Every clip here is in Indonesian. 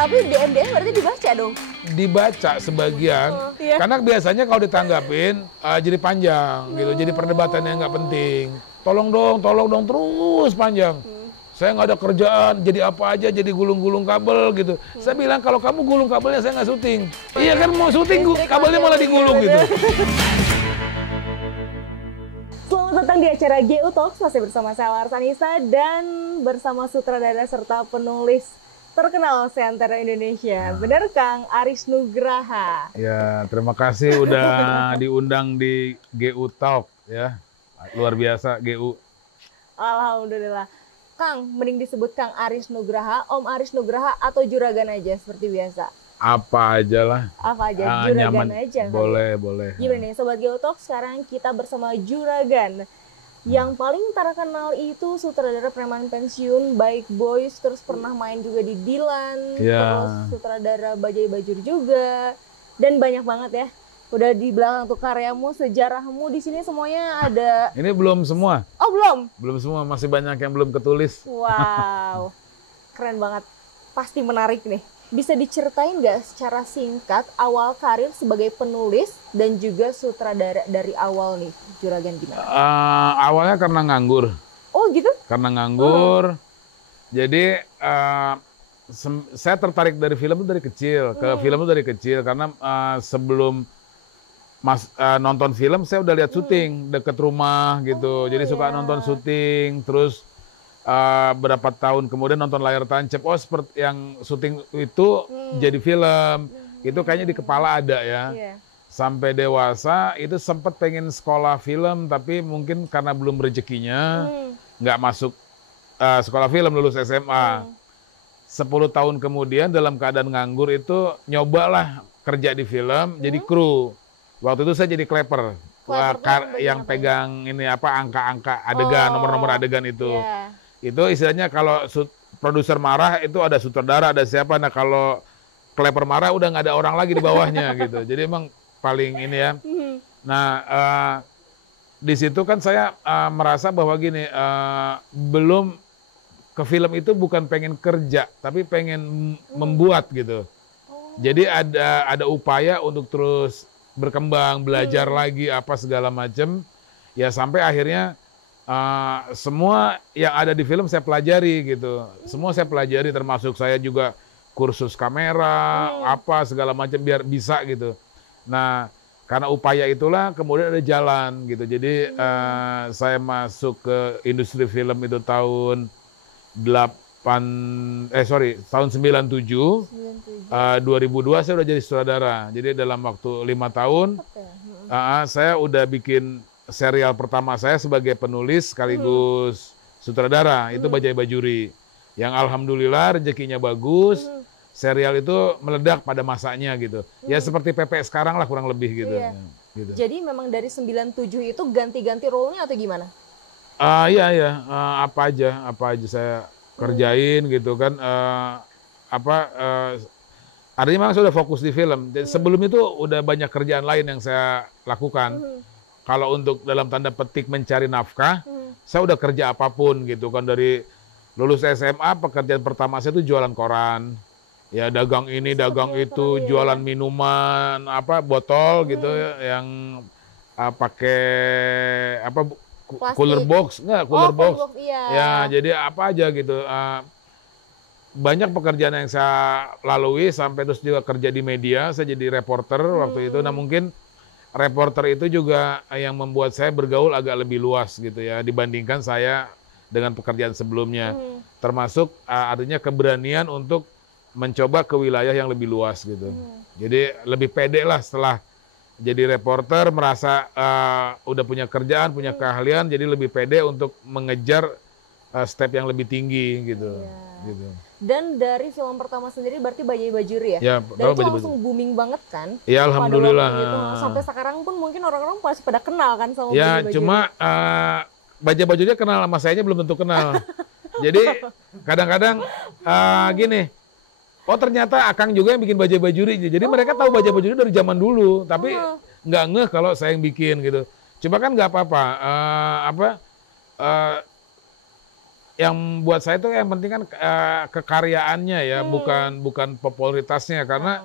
Tapi DM-DM berarti dibaca dong? Dibaca sebagian, Iya. karena biasanya kalau ditanggapin jadi panjang gitu, jadi perdebatan yang nggak penting. Tolong dong, terus panjang. Saya nggak ada kerjaan, jadi apa aja, jadi gulung-gulung kabel gitu. Saya bilang kalau kamu gulung kabelnya saya nggak syuting. Iya kan mau syuting, kabelnya malah digulung gitu. Selamat datang di acara GU Talks, masih bersama saya Larsanisa dan bersama sutradara serta penulis terkenal seantero Indonesia. Benar Kang Aris Nugraha. Ya, terima kasih udah diundang di GU Talk ya. Luar biasa GU. Alhamdulillah. Kang, mending disebut Kang Aris Nugraha, Om Aris Nugraha atau Juragan aja seperti biasa? Apa aja lah. Apa aja? Juragan nyaman. aja. Boleh. Gimana nih Sobat GU Talk, sekarang kita bersama Juragan. Yang paling terkenal itu sutradara preman pensiun, Baik Boys, terus pernah main juga di Dilan, terus sutradara Bajai Bajur juga, dan banyak banget ya. Udah di belakang tuh karyamu, sejarahmu di sini semuanya ada. Ini belum semua. Oh belum? Belum semua, masih banyak yang belum ketulis. Wow, keren banget. Pasti menarik nih. Bisa diceritain nggak secara singkat awal karir sebagai penulis dan juga sutradara dari awal nih, Juragan gimana? Awalnya karena nganggur. Oh gitu? Karena nganggur. Jadi saya tertarik dari film itu dari kecil. Ke film itu dari kecil karena sebelum nonton film saya udah lihat syuting deket rumah gitu. Jadi suka nonton syuting, terus berapa tahun kemudian nonton layar tancap, oh seperti yang syuting itu jadi film, itu kayaknya di kepala ada ya. Sampai dewasa itu sempat pengen sekolah film, tapi mungkin karena belum rezekinya nggak masuk sekolah film, lulus SMA. 10 tahun kemudian dalam keadaan nganggur itu nyobalah kerja di film, jadi kru. Waktu itu saya jadi kleper, yang pegang ini apa angka-angka adegan, nomor-nomor adegan itu. Itu istilahnya kalau produser marah itu ada sutradara, ada siapa. Nah kalau kleper marah udah nggak ada orang lagi di bawahnya gitu. Jadi emang paling ini ya. Nah di situ kan saya merasa bahwa gini, belum ke film itu bukan pengen kerja, tapi pengen membuat gitu. Jadi ada upaya untuk terus berkembang, belajar lagi apa segala macam. Ya sampai akhirnya semua yang ada di film saya pelajari gitu. Semua saya pelajari, termasuk saya juga kursus kamera, apa segala macam biar bisa gitu. Nah, karena upaya itulah kemudian ada jalan gitu. Jadi saya masuk ke industri film itu tahun 97. 2002 saya udah jadi sutradara. Jadi dalam waktu 5 tahun saya udah bikin serial pertama saya sebagai penulis sekaligus sutradara, itu Bajai Bajuri. Yang alhamdulillah rezekinya bagus, serial itu meledak pada masanya gitu. Ya seperti PP sekarang lah kurang lebih gitu. Gitu. Jadi memang dari 97 itu ganti-ganti role-nya atau gimana? Iya. Apa aja saya kerjain gitu kan. Artinya memang saya udah fokus di film. Sebelum itu udah banyak kerjaan lain yang saya lakukan. Kalau untuk dalam tanda petik mencari nafkah, saya udah kerja apapun gitu kan. Dari lulus SMA, pekerjaan pertama saya itu jualan koran. Ya dagang ini, dagang itu, jualan minuman, botol gitu yang pakai cooler box, cooler box. Ya jadi apa aja gitu. Banyak pekerjaan yang saya lalui sampai terus juga kerja di media. Saya jadi reporter waktu itu. Nah mungkin reporter itu juga yang membuat saya bergaul agak lebih luas gitu ya dibandingkan saya dengan pekerjaan sebelumnya. Termasuk artinya keberanian untuk mencoba ke wilayah yang lebih luas gitu. Jadi lebih pede lah setelah jadi reporter, merasa udah punya kerjaan, punya keahlian, jadi lebih pede untuk mengejar step yang lebih tinggi gitu. Gitu. Dan dari film pertama sendiri berarti Bajai Bajuri ya? Ya, dan itu langsung booming banget kan? Ya alhamdulillah. Gitu. Sampai sekarang pun mungkin orang-orang pasti pada kenal kan sama ya, Bajai Bajuri. Cuma Bajai Bajuri kenal sama sayanya belum tentu kenal. Jadi kadang-kadang gini, oh ternyata Akang juga yang bikin Bajai Bajuri. Jadi mereka tahu Bajai Bajuri dari zaman dulu, tapi nggak ngeh kalau saya yang bikin gitu. Cuma kan nggak apa-apa. yang buat saya tuh yang penting kan kekaryaannya ya, bukan popularitasnya, karena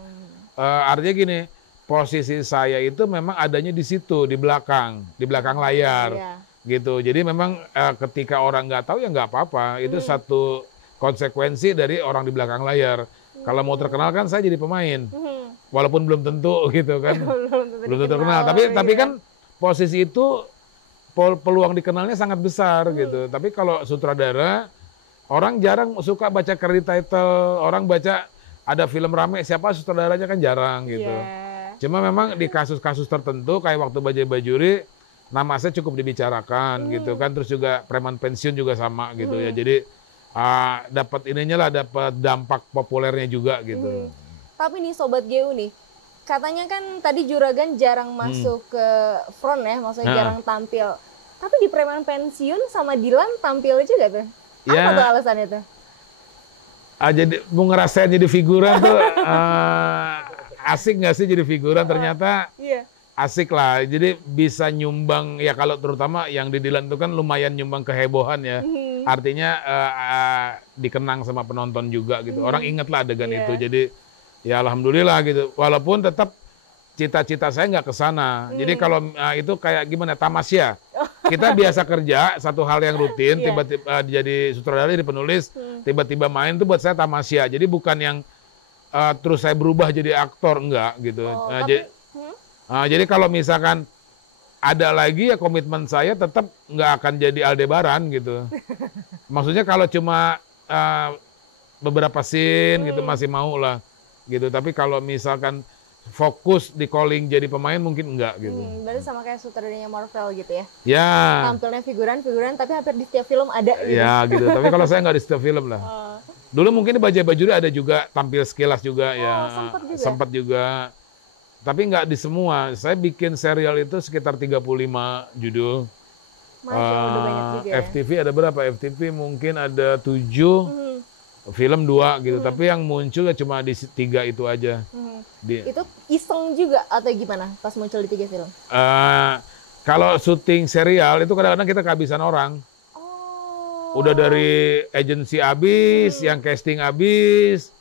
artinya gini, posisi saya itu memang adanya di situ, di belakang layar, gitu. Jadi memang ketika orang nggak tahu ya nggak apa-apa, itu satu konsekuensi dari orang di belakang layar. Kalau mau terkenal kan saya jadi pemain, walaupun belum tentu gitu kan, belum tentu terkenal. Tapi kan posisi itu peluang dikenalnya sangat besar gitu. Tapi kalau sutradara, orang jarang suka baca credit title, orang baca ada film rame siapa sutradaranya kan jarang gitu. Cuma memang di kasus-kasus tertentu kayak waktu Bajai Bajuri, nama saya cukup dibicarakan gitu kan. Terus juga Preman Pensiun juga sama gitu ya. Jadi dapat ininya lah, dapat dampak populernya juga gitu. Tapi nih Sobat GU nih, katanya kan tadi Juragan jarang masuk ke front ya, maksudnya jarang tampil. Tapi di Preman Pensiun sama Dilan tampil juga tuh. Apa tuh alasannya tuh? Jadi mau ngerasain jadi figuran tuh asik nggak sih jadi figuran? Ternyata asik lah. Jadi bisa nyumbang ya, kalau terutama yang di Dilan itu kan lumayan nyumbang kehebohan ya. Artinya dikenang sama penonton juga gitu. Orang inget lah adegan itu. Jadi ya alhamdulillah gitu. Walaupun tetap cita-cita saya nggak ke sana. Jadi kalau itu kayak gimana, tamasya. Kita biasa kerja satu hal yang rutin, tiba-tiba jadi sutradara, jadi penulis, tiba-tiba main tuh buat saya tamasya. Jadi bukan yang terus saya berubah jadi aktor, enggak gitu. Jadi kalau misalkan ada lagi ya komitmen saya tetap nggak akan jadi Aldebaran gitu. Maksudnya kalau cuma beberapa scene gitu masih mau lah gitu. Tapi kalau misalkan fokus di calling jadi pemain mungkin enggak gitu. Berarti sama kayak sutradaranya Marvel gitu ya? Ya. Tampilnya figuran tapi hampir di setiap film ada gitu. Ya gitu, tapi kalau saya nggak di setiap film lah. Dulu mungkin di Bajai Bajuri ada juga tampil sekilas juga ya. Sempat juga. Tapi nggak di semua. Saya bikin serial itu sekitar 35 judul. Udah banyak juga ya? FTV ada berapa? FTV mungkin ada 7, film 2 gitu. Tapi yang muncul ya cuma di 3 itu aja. Itu iseng juga atau gimana pas muncul di 3 film? Kalau syuting serial itu kadang-kadang kita kehabisan orang. Udah dari agensi habis, yang casting habis,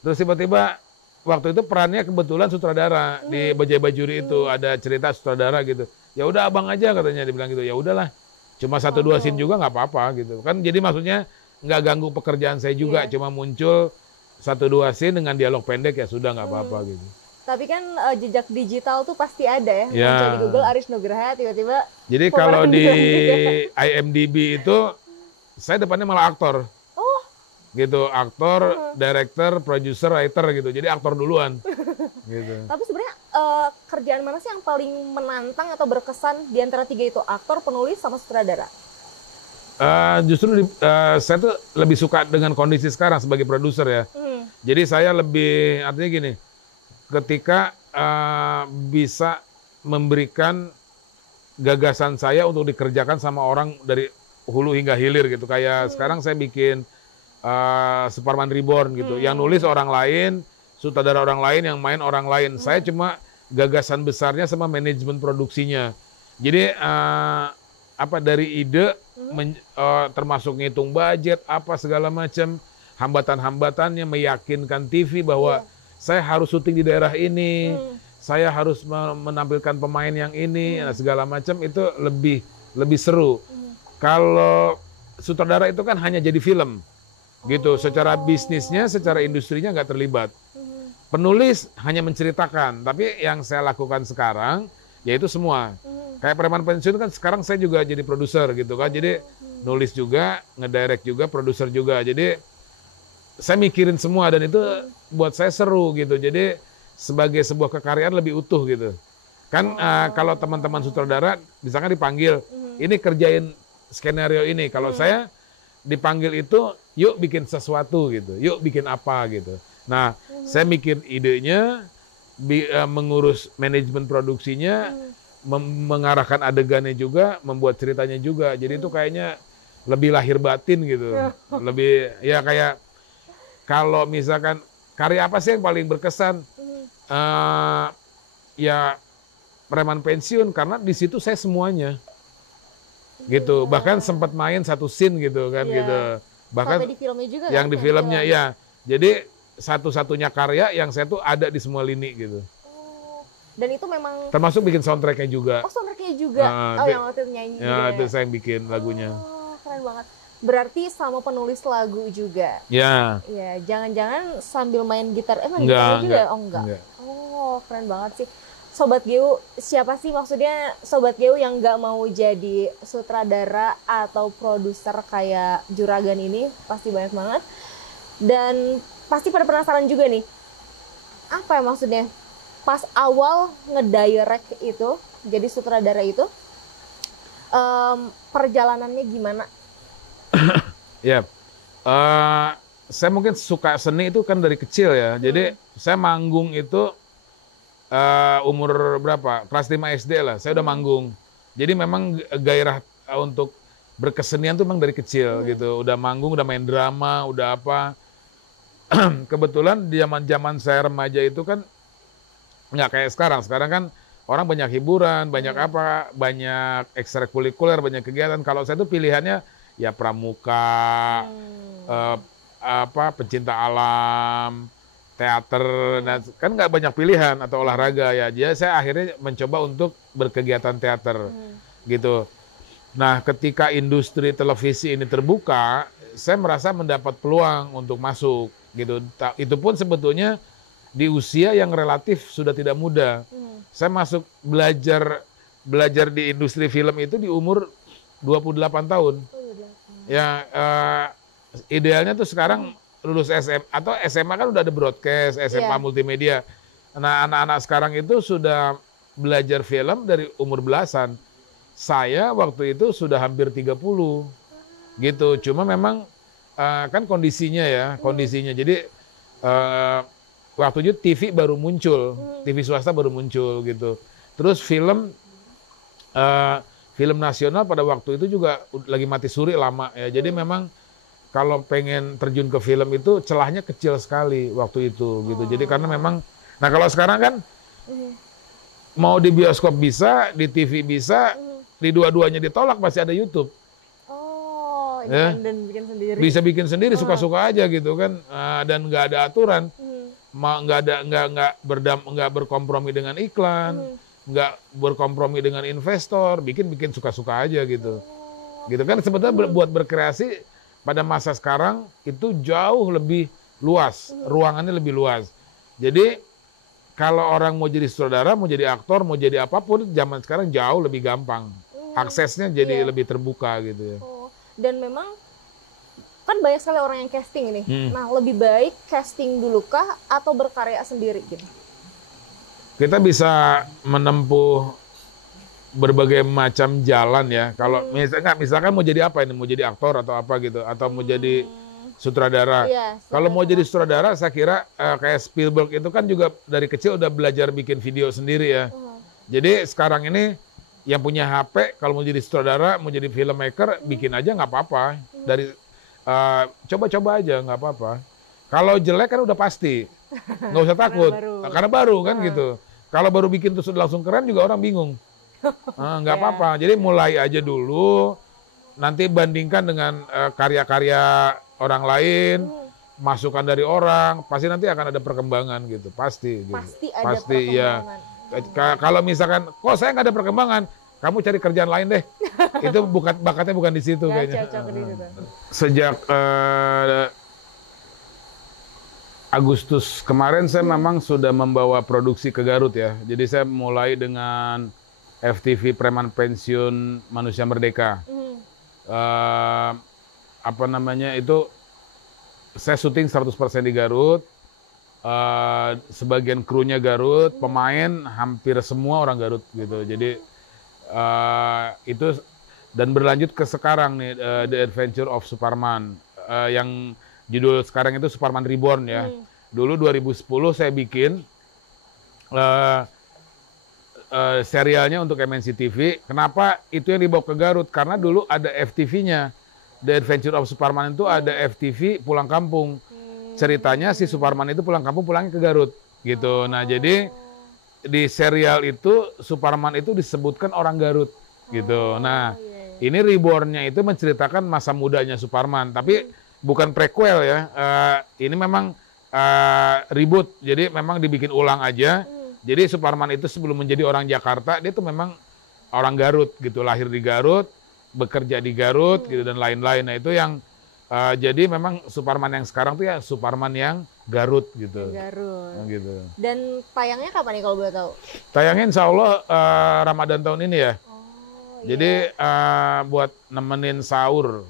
terus tiba-tiba waktu itu perannya kebetulan sutradara di Bajai Bajuri itu ada cerita sutradara gitu. Ya udah abang aja katanya, dibilang gitu. Ya udahlah, cuma 1-2 scene juga nggak apa-apa gitu kan. Jadi maksudnya nggak ganggu pekerjaan saya juga, cuma muncul 1-2 scene dengan dialog pendek ya sudah nggak apa-apa gitu. Tapi kan jejak digital tuh pasti ada ya. Muncul di Google Aris Nugraha tiba-tiba. Jadi kalau di IMDb itu saya depannya malah aktor. Gitu, aktor, director, producer, writer gitu. Jadi aktor duluan. Gitu. Tapi sebenarnya kerjaan mana sih yang paling menantang atau berkesan di antara 3 itu? Aktor, penulis, sama sutradara? Justru saya tuh lebih suka dengan kondisi sekarang sebagai produser ya. Jadi saya lebih, artinya gini, ketika bisa memberikan gagasan saya untuk dikerjakan sama orang dari hulu hingga hilir gitu. Kayak sekarang saya bikin Superman Reborn gitu. Yang nulis orang lain, sutradara orang lain, yang main orang lain. Saya cuma gagasan besarnya sama manajemen produksinya. Jadi dari ide, termasuk ngitung budget, apa segala macam, hambatan-hambatannya, meyakinkan TV bahwa saya harus syuting di daerah ini, saya harus menampilkan pemain yang ini, segala macam, itu lebih seru. Kalau sutradara itu kan hanya jadi film, gitu. Secara bisnisnya, secara industrinya nggak terlibat. Penulis hanya menceritakan, tapi yang saya lakukan sekarang, yaitu semua. Kayak Preman Pensiun kan sekarang saya juga jadi produser gitu kan. Jadi nulis juga, ngedirect juga, produser juga. Jadi saya mikirin semua dan itu buat saya seru gitu. Jadi sebagai sebuah kekaryaan lebih utuh gitu. Kan kalau teman-teman sutradara misalkan dipanggil, ini kerjain skenario ini. Kalau saya dipanggil itu, yuk bikin sesuatu gitu. Yuk bikin apa gitu. Nah, saya mikir idenya, mengurus manajemen produksinya, mengarahkan adegannya juga, membuat ceritanya juga. Jadi itu kayaknya lebih lahir batin gitu. Lebih ya kayak kalau misalkan karya apa sih yang paling berkesan? Ya Preman Pensiun, karena di situ saya semuanya. gitu. Bahkan sempat main satu scene gitu kan gitu. Bahkan sampai di filmnya juga yang kan, di filmnya ya. Jadi satu-satunya karya yang saya tuh ada di semua lini gitu. Dan itu memang termasuk bikin soundtracknya juga. Oh, soundtracknya juga. Yang waktu itu nyanyi juga. Itu saya yang bikin lagunya. Keren banget. Berarti sama penulis lagu juga. Ya. Ya, jangan-jangan sambil main gitar. Emang gitarnya juga? Oh, enggak. Oh, keren banget sih. Sobat Geu, siapa sih maksudnya Sobat Geu yang nggak mau jadi sutradara atau produser kayak Juragan ini? Pasti banyak banget. Dan pasti pada penasaran juga nih, apa ya maksudnya? Pas awal ngedirect itu, jadi sutradara itu, perjalanannya gimana? Ya, saya mungkin suka seni itu kan dari kecil ya. Jadi saya manggung itu umur berapa? Kelas 5 SD lah, saya udah manggung. Jadi memang gairah untuk berkesenian tuh memang dari kecil gitu. Udah manggung, udah main drama, udah apa. Kebetulan di zaman saya remaja itu kan nggak kayak sekarang. Sekarang kan orang banyak hiburan, banyak apa, banyak ekstrakurikuler, banyak kegiatan. Kalau saya tuh pilihannya ya pramuka, pecinta alam, teater, nah, kan nggak banyak pilihan atau olahraga ya. Jadi saya akhirnya mencoba untuk berkegiatan teater, gitu. Nah, ketika industri televisi ini terbuka, saya merasa mendapat peluang untuk masuk, gitu. Itu pun sebetulnya di usia yang relatif sudah tidak muda. Saya masuk belajar di industri film itu di umur 28 tahun. Ya, idealnya tuh sekarang lulus SM atau SMA kan udah ada broadcast, SMA multimedia. Nah, anak-anak sekarang itu sudah belajar film dari umur belasan. Saya waktu itu sudah hampir 30. Gitu. Cuma memang kan kondisinya ya, kondisinya. Jadi waktu itu TV baru muncul, TV swasta baru muncul gitu. Terus film nasional pada waktu itu juga lagi mati suri lama ya. Jadi memang kalau pengen terjun ke film itu celahnya kecil sekali waktu itu gitu. Jadi karena memang, nah kalau sekarang kan mau di bioskop bisa, di TV bisa, di dua-duanya ditolak pasti ada YouTube. Oh, independen bikin sendiri. Bisa bikin sendiri suka-suka aja gitu kan, dan nggak ada aturan, nggak berkompromi dengan iklan, nggak berkompromi dengan investor, bikin suka-suka aja gitu. Gitu kan sebetulnya buat berkreasi pada masa sekarang itu jauh lebih luas, ruangannya lebih luas. Jadi kalau orang mau jadi sutradara, mau jadi aktor, mau jadi apapun, zaman sekarang jauh lebih gampang. Aksesnya jadi lebih terbuka gitu ya. Dan memang kan banyak sekali orang yang casting ini. Nah, lebih baik casting dulu kah atau berkarya sendiri gitu? Kita bisa menempuh berbagai macam jalan ya. Kalau misalkan mau jadi apa ini? Mau jadi aktor atau apa gitu? Atau mau jadi sutradara. Kalau mau jadi sutradara, saya kira kayak Spielberg itu kan juga dari kecil udah belajar bikin video sendiri ya. Jadi sekarang ini yang punya HP, kalau mau jadi sutradara, mau jadi filmmaker, bikin aja nggak apa-apa. Dari coba-coba aja nggak apa-apa. Kalau jelek kan udah pasti, nggak usah takut, karena baru kan gitu. Kalau baru bikin terus langsung keren juga orang bingung. Nggak apa-apa. Jadi mulai aja dulu, nanti bandingkan dengan karya-karya orang lain, masukan dari orang, pasti nanti akan ada perkembangan gitu, pasti. Gitu. Pasti ada perkembangan. Ya. Kalau misalkan, kok saya nggak ada perkembangan, kamu cari kerjaan lain deh. Itu bakatnya bukan di situ kayaknya. Sejak Agustus kemarin saya memang sudah membawa produksi ke Garut ya. Jadi saya mulai dengan FTV Preman Pensiun Manusia Merdeka. Apa namanya itu, saya syuting 100% di Garut. Sebagian krunya Garut, pemain hampir semua orang Garut gitu. Jadi itu dan berlanjut ke sekarang nih, The Adventure of Superman, yang judul sekarang itu Superman Reborn ya. Dulu 2010 saya bikin serialnya untuk MNC TV. Kenapa itu yang dibawa ke Garut? Karena dulu ada FTV-nya. The Adventure of Superman itu ada FTV pulang kampung. Ceritanya si Superman itu pulang kampung, pulangnya ke Garut gitu. Nah, jadi di serial itu Superman itu disebutkan orang Garut gitu. Nah, Ini Reborn-nya itu menceritakan masa mudanya Suparman, tapi bukan prequel ya. Ini memang reboot, jadi memang dibikin ulang aja. Jadi Suparman itu sebelum menjadi orang Jakarta, dia tuh memang orang Garut gitu, lahir di Garut, bekerja di Garut gitu dan lain-lain. Nah itu yang jadi memang Suparman yang sekarang tuh ya Suparman yang Garut gitu. Garut. Nah, gitu. Dan tayangnya kapan nih kalau boleh tahu? Tayangnya insya Allah Ramadan tahun ini ya. Jadi buat nemenin sahur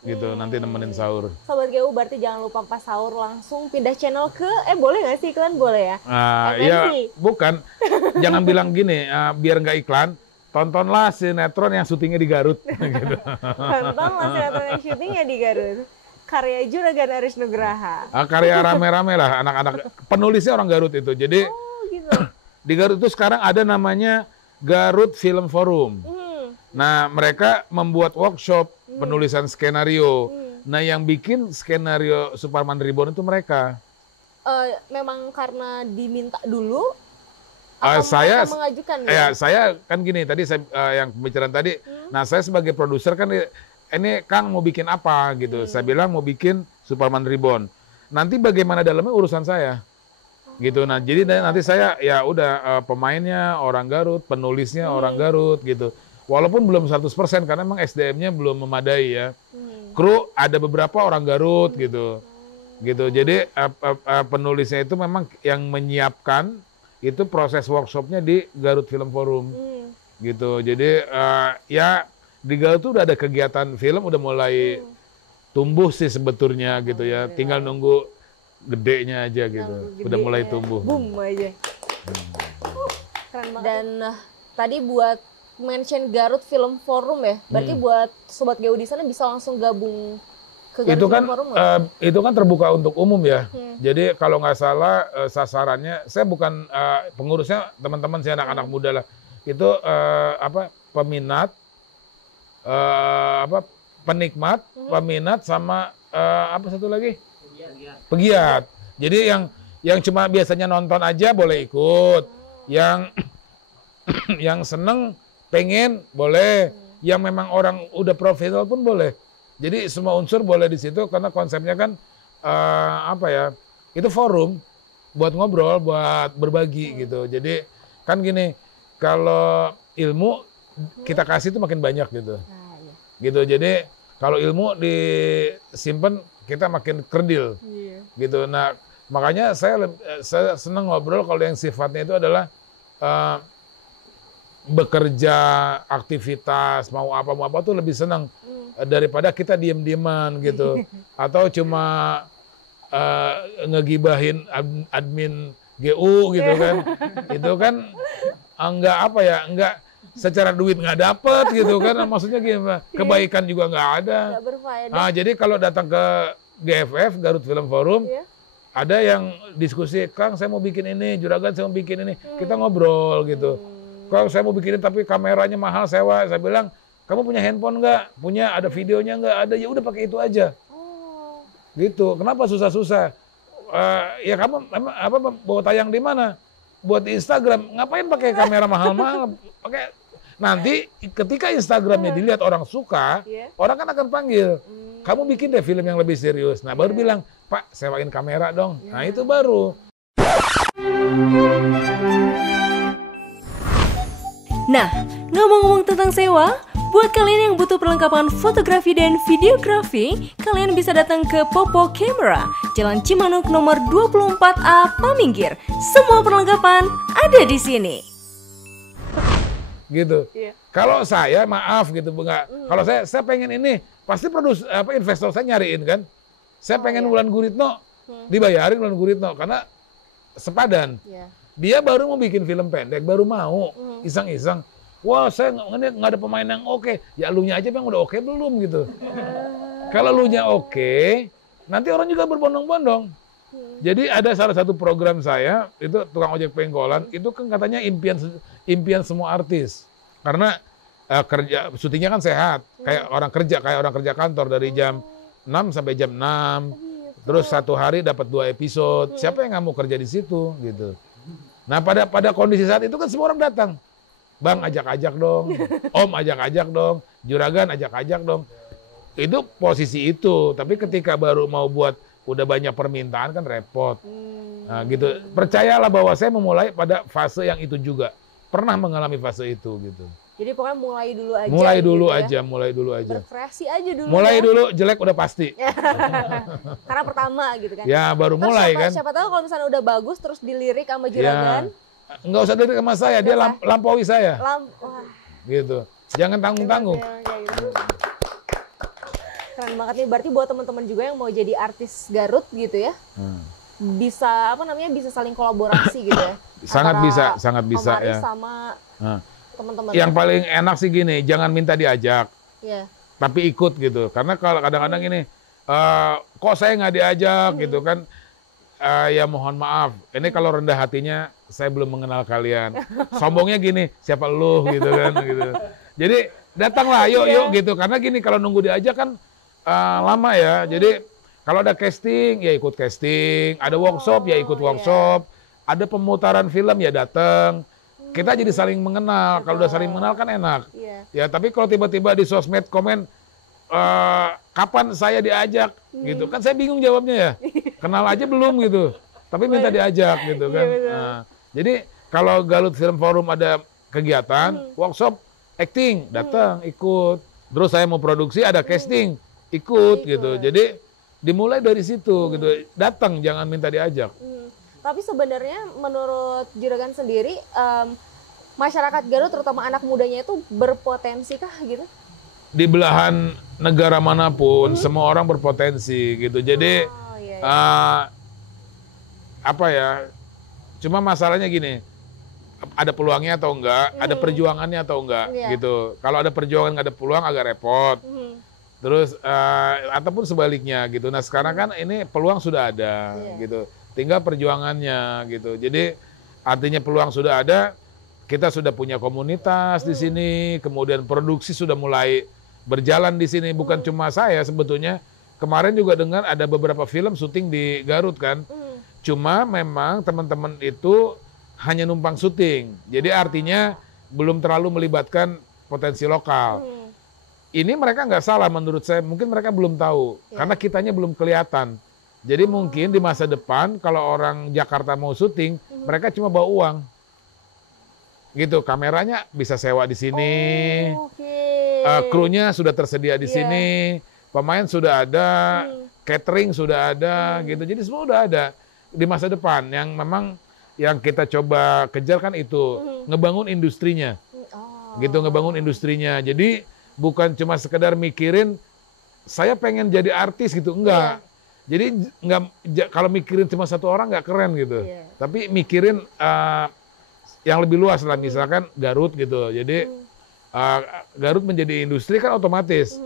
gitu, nanti nemenin sahur. Sobat GU berarti jangan lupa pas sahur langsung pindah channel ke, boleh nggak sih iklan? Boleh ya? Iya, bukan. Jangan bilang gini, biar nggak iklan, tontonlah sinetron yang syutingnya di Garut. Gitu. Tontonlah sinetron yang syutingnya di Garut. Karya Juragan Aris Nugraha. Karya rame-rame lah, anak-anak. Penulisnya orang Garut itu. Jadi gitu. Di Garut itu sekarang ada namanya Garut Film Forum. Nah, mereka membuat workshop penulisan skenario. Nah, yang bikin skenario Suparman Reborn itu mereka. Memang karena diminta dulu? Atau Saya mengajukan? Ya, saya kan gini, tadi saya yang pembicaraan tadi. Nah, saya sebagai produser kan, ini Kang mau bikin apa gitu. Saya bilang mau bikin Suparman Reborn. Nanti bagaimana dalamnya urusan saya. Gitu. Nah, jadi nanti saya ya udah pemainnya orang Garut, penulisnya orang Garut gitu. Walaupun belum 100% karena memang SDM-nya belum memadai ya. Kru ada beberapa orang Garut gitu. Gitu. Jadi penulisnya itu memang yang menyiapkan itu proses workshopnya di Garut Film Forum. Gitu. Jadi ya di Garut tuh udah ada kegiatan film udah mulai tumbuh sih sebetulnya gitu ya. Tinggal nunggu gedenya aja gitu. Udah mulai tumbuh. Boom aja. Keren banget. Dan tadi buat mention Garut Film Forum ya. Berarti buat sobat GU di sana bisa langsung gabung ke Garut Film Forum nggak? Itu kan terbuka untuk umum ya. Jadi kalau nggak salah sasarannya, saya bukan pengurusnya, teman-teman saya anak-anak muda lah. Itu peminat, penikmat, peminat sama apa satu lagi? Pegiat. Jadi yang cuma biasanya nonton aja boleh ikut. Yang seneng pengen boleh, yang memang orang udah profesional pun boleh. Jadi semua unsur boleh di situ karena konsepnya kan itu forum buat ngobrol, buat berbagi gitu. Jadi kan gini, kalau ilmu kita kasih itu makin banyak gitu. Gitu. Jadi kalau ilmu disimpan kita makin kerdil. Gitu. Nah, makanya saya senang ngobrol kalau yang sifatnya itu adalah bekerja, aktivitas, mau apa tuh lebih senang daripada kita diem-dieman gitu. Atau cuma ngegibahin admin GU gitu kan. Itu kan enggak secara duit nggak dapet gitu kan. Maksudnya gimana? Kebaikan juga nggak ada. Nah, jadi kalau datang ke GFF, Garut Film Forum, ada yang diskusi, Kang saya mau bikin ini, Juragan saya mau bikin ini. Kita ngobrol gitu. Kalau saya mau bikinin tapi kameranya mahal sewa, saya bilang, kamu punya handphone nggak? Punya, ada videonya nggak? Ada, ya udah pakai itu aja. Gitu. Kenapa susah-susah? Ya kamu bawa tayang di mana? Buat di Instagram. Ngapain pakai kamera mahal-mahal? Pakai. Nanti ketika Instagramnya dilihat orang suka, orang kan akan panggil. Kamu bikin deh film yang lebih serius. Nah baru bilang, Pak sewain kamera dong. Nah itu baru. Nah, ngomong-ngomong tentang sewa, buat kalian yang butuh perlengkapan fotografi dan videografi, kalian bisa datang ke Popo Camera, Jalan Cimanuk nomor 24A, Paminggir. Semua perlengkapan ada di sini. Gitu. Kalau saya maaf gitu, enggak. Kalau saya pengen ini, pasti investor saya nyariin kan. Saya pengen Wulan Guritno, dibayarin Wulan Guritno karena sepadan. Dia baru mau bikin film pendek, baru mau iseng-iseng. Wah, saya nggak ada pemain yang oke. Ya elunya aja yang udah oke belum gitu. Kalau elunya oke, nanti orang juga berbondong-bondong. Jadi ada salah satu program saya, itu tukang ojek pengkolan, itu kan katanya impian semua artis. Karena kerja syutingnya kan sehat, kayak orang kerja kantor dari jam 6 sampai jam 6. Terus satu hari dapat 2 episode. Siapa yang nggak mau kerja di situ gitu. Nah pada kondisi saat itu kan semua orang datang. Bang ajak-ajak dong, Om ajak-ajak dong. Juragan ajak-ajak dong. Itu posisi itu, tapi ketika baru mau buat udah banyak permintaan kan repot. Nah, gitu. Percayalah bahwa saya memulai pada fase yang itu juga. Pernah mengalami fase itu gitu. Jadi pokoknya mulai dulu aja. Mulai dulu gitu aja, mulai dulu aja. Berkreasi aja dulu. Mulai ya. dulu jelek udah pasti. Karena pertama gitu kan. Ya, baru Terus mulai kan. Siapa tahu kalau misalnya udah bagus terus dilirik sama Juragan. Enggak usah dilirik sama saya, dia lampaui saya. Wah. Gitu. Jangan tanggung-tanggung. Gitu. Keren banget nih, berarti buat teman-teman juga yang mau jadi artis Garut gitu ya, bisa bisa saling kolaborasi gitu ya. Sangat bisa Om Aris ya. Sama teman-teman. Yang paling enak sih gini, jangan minta diajak, tapi ikut gitu. Karena kalau kadang-kadang ini, kok saya nggak diajak gitu kan? Ya mohon maaf, ini kalau rendah hatinya saya belum mengenal kalian. Sombongnya gini, siapa lu gitu kan? Gitu. Jadi datanglah, yuk gitu. Karena gini, kalau nunggu diajak kan lama ya. Jadi kalau ada casting ya ikut casting, ada workshop ya ikut workshop, ada pemutaran film ya datang. Kita jadi saling mengenal. Kalau udah saling mengenal kan enak. Ya tapi kalau tiba-tiba di sosmed komen kapan saya diajak gitu kan, saya bingung jawabnya ya. Kenal aja belum gitu. Tapi minta diajak gitu kan. Nah, jadi kalau Garut Film Forum ada kegiatan, workshop acting, datang ikut. Terus saya mau produksi ada casting, ikut gitu. Jadi dimulai dari situ gitu. Datang, jangan minta diajak. Tapi sebenarnya menurut Juragan sendiri, masyarakat Garut terutama anak mudanya itu berpotensi kah gitu? Di belahan negara manapun semua orang berpotensi gitu. Jadi apa ya? Cuma masalahnya gini, ada peluangnya atau enggak, ada perjuangannya atau enggak gitu. Kalau ada perjuangan nggak ada peluang agak repot. Terus ataupun sebaliknya gitu. Nah sekarang kan ini peluang sudah ada gitu, tinggal perjuangannya gitu. Jadi artinya peluang sudah ada, kita sudah punya komunitas di sini, kemudian produksi sudah mulai berjalan di sini. Bukan cuma saya sebetulnya, kemarin juga dengar ada beberapa film syuting di Garut kan. Cuma memang teman-teman itu hanya numpang syuting, jadi artinya belum terlalu melibatkan potensi lokal. Ini mereka nggak salah menurut saya, mungkin mereka belum tahu, karena kitanya belum kelihatan. Jadi mungkin di masa depan kalau orang Jakarta mau syuting, mereka cuma bawa uang. Gitu, kameranya bisa sewa di sini, krunya sudah tersedia di sini, pemain sudah ada, catering sudah ada, gitu. Jadi semua udah ada di masa depan. Yang memang yang kita coba kejar kan itu, ngebangun industrinya, gitu, ngebangun industrinya. Jadi bukan cuma sekedar mikirin saya pengen jadi artis gitu, enggak. Jadi enggak, kalau mikirin cuma satu orang nggak keren gitu. Tapi mikirin yang lebih luas lah, misalkan Garut gitu. Jadi Garut menjadi industri kan otomatis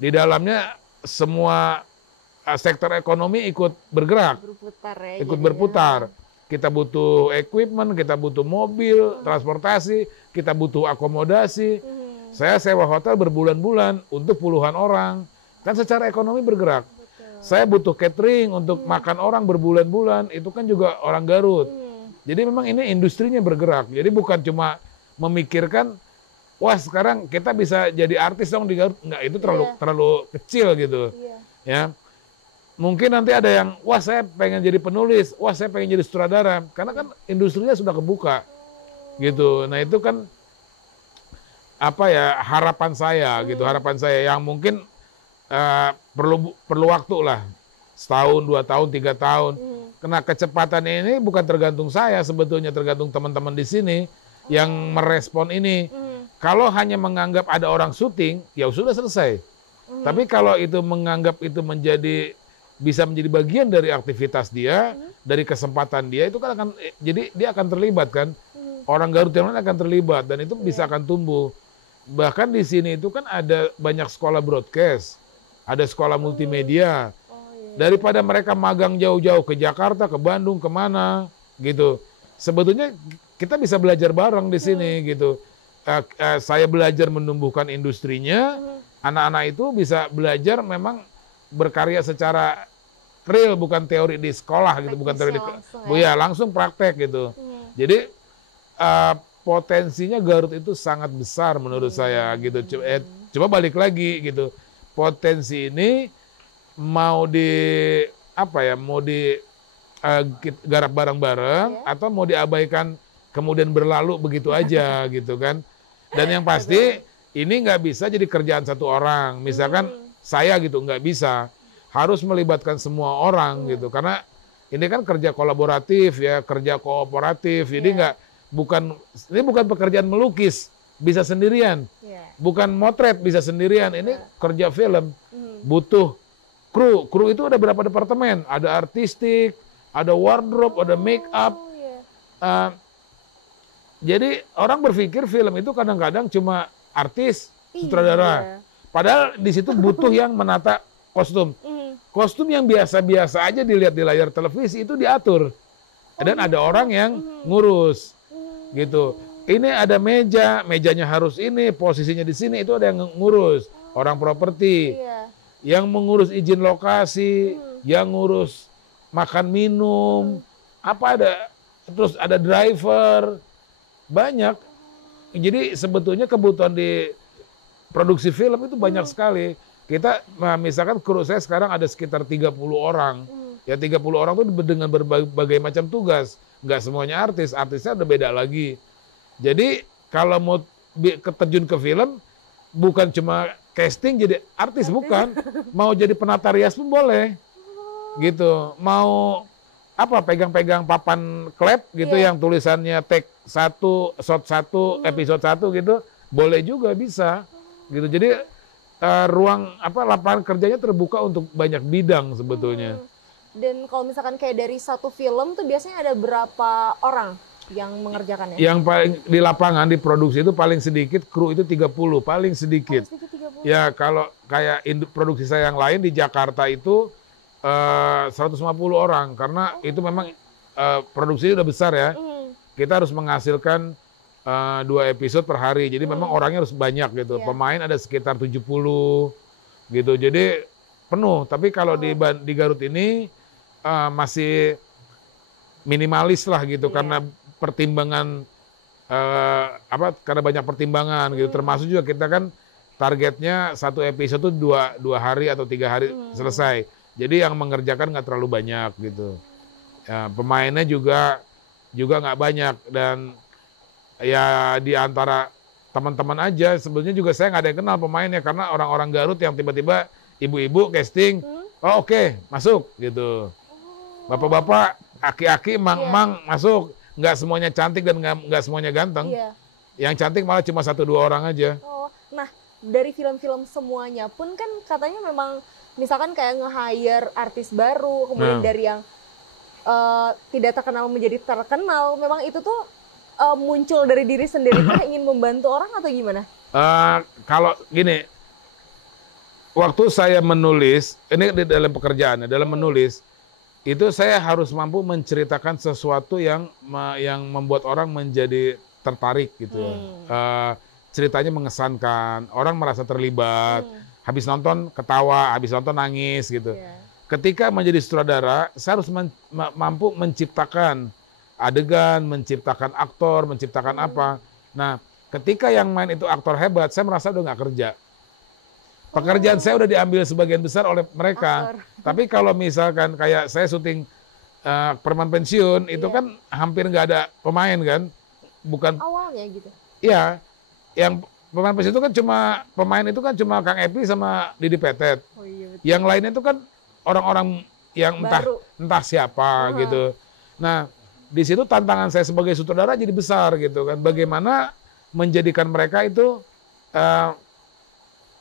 di dalamnya semua sektor ekonomi ikut bergerak, ikut berputar. Kita butuh equipment, kita butuh mobil, transportasi, kita butuh akomodasi. Saya sewa hotel berbulan-bulan untuk puluhan orang. Kan secara ekonomi bergerak. Saya butuh catering untuk makan orang berbulan-bulan. Itu kan juga orang Garut. Jadi memang ini industrinya bergerak. Jadi bukan cuma memikirkan, wah sekarang kita bisa jadi artis dong di Garut. Enggak, itu terlalu kecil gitu. Ya. Mungkin nanti ada yang, wah saya pengen jadi penulis, wah saya pengen jadi sutradara. Karena kan industrinya sudah kebuka. Gitu. Nah itu kan apa ya, harapan saya gitu, harapan saya yang mungkin perlu waktu lah, setahun, 2 tahun, 3 tahun. Karena kecepatan ini bukan tergantung saya, sebetulnya tergantung teman-teman di sini yang merespon ini. Kalau hanya menganggap ada orang syuting, ya sudah selesai. Tapi kalau itu menganggap itu bisa menjadi bagian dari aktivitas dia, dari kesempatan dia, itu kan akan, jadi dia akan terlibat kan. Orang Garut yang lain akan terlibat dan itu bisa akan tumbuh. Bahkan di sini itu kan ada banyak sekolah broadcast, ada sekolah multimedia. Daripada mereka magang jauh-jauh ke Jakarta, ke Bandung, kemana gitu. Sebetulnya kita bisa belajar bareng di sini gitu. Saya belajar menumbuhkan industrinya, anak-anak itu bisa belajar memang berkarya secara real, bukan teori di sekolah gitu, bukan teori langsung praktek gitu. Jadi potensinya Garut itu sangat besar menurut saya gitu. Coba balik lagi gitu. Potensi ini mau mau garap bareng-bareng atau mau diabaikan kemudian berlalu begitu aja gitu kan. Dan yang pasti ini nggak bisa jadi kerjaan satu orang. Misalkan saya gitu nggak bisa, harus melibatkan semua orang gitu. Karena ini kan kerja kolaboratif ya, kerja kooperatif. Jadi bukan pekerjaan melukis bisa sendirian, bukan motret bisa sendirian. Ini kerja film butuh kru. Kru itu ada berapa departemen? Ada artistik, ada wardrobe, ada make up. Jadi orang berpikir film itu kadang-kadang cuma artis, sutradara. Padahal di situ butuh yang menata kostum. Kostum yang biasa-biasa aja dilihat di layar televisi itu diatur. Dan ada orang yang ngurus. Gitu. Ini ada meja, mejanya harus ini, posisinya di sini, itu ada yang ngurus. Orang properti. Yang mengurus izin lokasi, yang ngurus makan minum, terus ada driver, banyak. Jadi sebetulnya kebutuhan di produksi film itu banyak sekali. Kita, misalkan kru saya sekarang ada sekitar 30 orang. Ya 30 orang itu dengan berbagai macam tugas. Nggak semuanya artis, artisnya udah beda lagi. Jadi kalau mau terjun ke film, bukan cuma casting jadi artis, bukan. Mau jadi penata rias pun boleh. Gitu. Mau pegang-pegang papan klep gitu yang tulisannya take 1, shot 1, episode 1 gitu, boleh juga, bisa. Gitu. Jadi lapangan kerjanya terbuka untuk banyak bidang sebetulnya. Dan kalau misalkan kayak dari satu film tuh biasanya ada berapa orang yang mengerjakannya? Yang paling di lapangan, di produksi itu paling sedikit, kru itu 30, paling sedikit. 30. Ya kalau kayak produksi saya yang lain di Jakarta itu 150 orang, karena itu memang produksinya udah besar ya. Kita harus menghasilkan 2 episode per hari, jadi memang orangnya harus banyak gitu. Pemain ada sekitar 70 gitu, jadi penuh. Tapi kalau di Garut ini masih minimalis lah gitu, karena pertimbangan karena banyak pertimbangan gitu. Termasuk juga kita kan targetnya 1 episode itu 2 hari atau 3 hari selesai. Jadi yang mengerjakan nggak terlalu banyak gitu. Ya, pemainnya juga nggak banyak, dan ya di antara teman-teman aja sebetulnya juga saya nggak ada yang kenal pemainnya, karena orang-orang Garut yang tiba-tiba ibu-ibu casting, oke, masuk gitu. Bapak-bapak, aki-aki, mang-mang masuk. Nggak semuanya cantik dan nggak semuanya ganteng. Yang cantik malah cuma 1-2 orang aja. Nah, dari film-film semuanya pun kan katanya memang misalkan kayak nge-hire artis baru, kemudian dari yang tidak terkenal menjadi terkenal, memang itu tuh muncul dari diri sendiri kah, ingin membantu orang atau gimana? Kalau gini, waktu saya menulis, ini di dalam pekerjaan, dalam menulis, itu saya harus mampu menceritakan sesuatu yang membuat orang menjadi tertarik gitu. Ceritanya mengesankan, orang merasa terlibat, habis nonton ketawa, habis nonton nangis gitu. Ketika menjadi sutradara, saya harus mampu menciptakan adegan, menciptakan aktor, menciptakan apa. Nah, ketika yang main itu aktor hebat, saya merasa udah nggak kerja. Pekerjaan saya udah diambil sebagian besar oleh mereka. Tapi kalau misalkan kayak saya syuting Perman Pensiun, itu kan hampir nggak ada pemain kan. Bukan awalnya gitu. Iya. Yang Perman Pensiun itu kan pemain itu kan cuma Kang Epi sama Didi Petet. Yang lainnya itu kan orang-orang yang entah siapa gitu. Nah, di situ tantangan saya sebagai sutradara jadi besar gitu kan. Bagaimana menjadikan mereka itu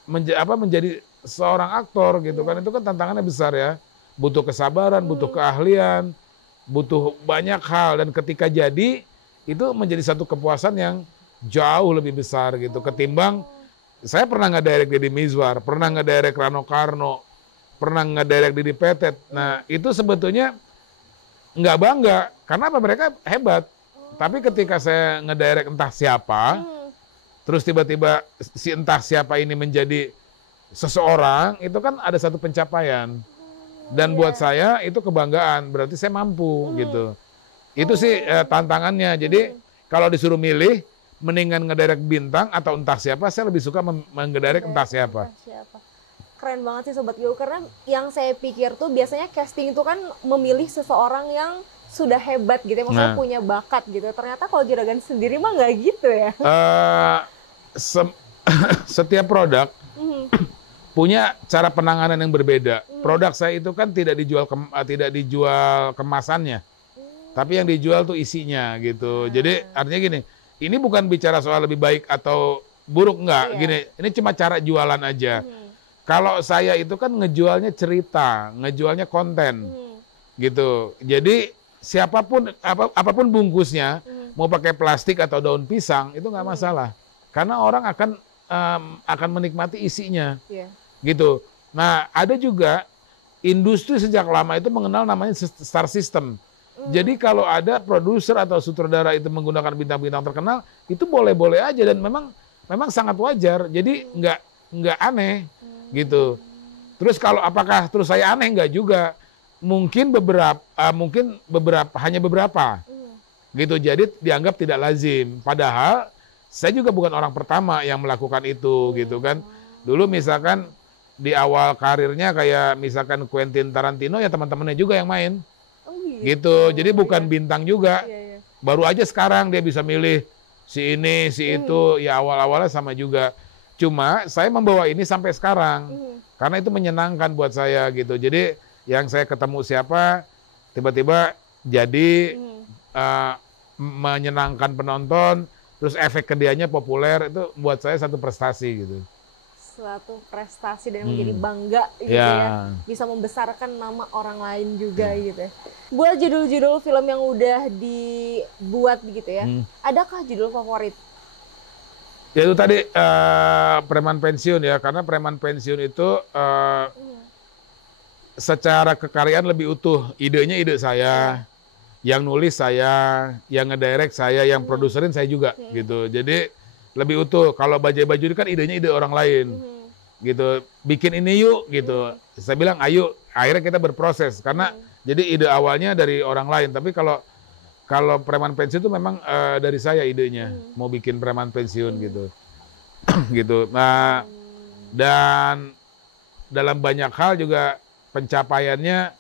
menjadi seorang aktor gitu kan. Itu kan tantangannya besar ya. Butuh kesabaran, butuh keahlian, butuh banyak hal, dan ketika jadi itu menjadi satu kepuasan yang jauh lebih besar gitu ketimbang saya pernah ngedirect Deddy Mizwar, pernah ngedirect Rano Karno, pernah ngedirect Didi Petet. Nah, itu sebetulnya nggak bangga karena apa, mereka hebat. Tapi ketika saya ngedirect entah siapa, terus tiba-tiba si entah siapa ini menjadi seseorang, itu kan ada satu pencapaian. Dan buat saya itu kebanggaan, berarti saya mampu gitu. Itu sih tantangannya. Jadi kalau disuruh milih mendingan ngederek bintang atau entah siapa, saya lebih suka mengederek entah siapa. Keren banget sih Sobat Go, karena yang saya pikir tuh biasanya casting itu kan memilih seseorang yang sudah hebat gitu ya, maksudnya punya bakat gitu. Ternyata kalau Juragan sendiri mah nggak gitu ya. Setiap produk punya cara penanganan yang berbeda. Produk saya itu kan tidak dijual kemasannya, tapi yang dijual tuh isinya gitu. Jadi artinya gini, ini bukan bicara soal lebih baik atau buruk, enggak. Gini, ini cuma cara jualan aja. Kalau saya itu kan ngejualnya cerita, ngejualnya konten, gitu. Jadi siapapun, apapun bungkusnya, mau pakai plastik atau daun pisang itu nggak masalah, karena orang akan menikmati isinya, gitu. Nah, ada juga industri sejak lama itu mengenal namanya star system. Jadi kalau ada produser atau sutradara itu menggunakan bintang-bintang terkenal, itu boleh-boleh aja dan memang sangat wajar. Jadi nggak aneh, gitu. Terus kalau apakah terus saya aneh? Nggak juga. Mungkin hanya beberapa, gitu. Jadi dianggap tidak lazim. Padahal saya juga bukan orang pertama yang melakukan itu, gitu kan. Dulu misalkan di awal karirnya kayak misalkan Quentin Tarantino, ya teman-temannya juga yang main. Gitu. Jadi bukan bintang juga. Baru aja sekarang dia bisa milih si ini, si itu. Ya awal-awalnya sama juga. Cuma saya membawa ini sampai sekarang. Karena itu menyenangkan buat saya gitu. Jadi yang saya ketemu siapa, tiba-tiba jadi menyenangkan penonton, terus efek ke dianya populer, itu buat saya satu prestasi gitu. Suatu prestasi dan menjadi bangga gitu ya. Bisa membesarkan nama orang lain juga gitu ya. Buat judul-judul film yang udah dibuat gitu ya, adakah judul favorit? Ya itu tadi Preman Pensiun ya, karena Preman Pensiun itu secara kekaryaan lebih utuh. Idenya ide saya, yang nulis saya, yang ngedirect saya, yang produserin saya juga gitu. Jadi lebih utuh. Kalau Bajai Baju ini kan idenya ide orang lain, gitu. Bikin ini yuk, gitu. Saya bilang ayo. Akhirnya kita berproses karena jadi ide awalnya dari orang lain. Tapi kalau Preman Pensiun itu memang dari saya idenya, mau bikin Preman Pensiun gitu, gitu. Nah, dan dalam banyak hal juga pencapaiannya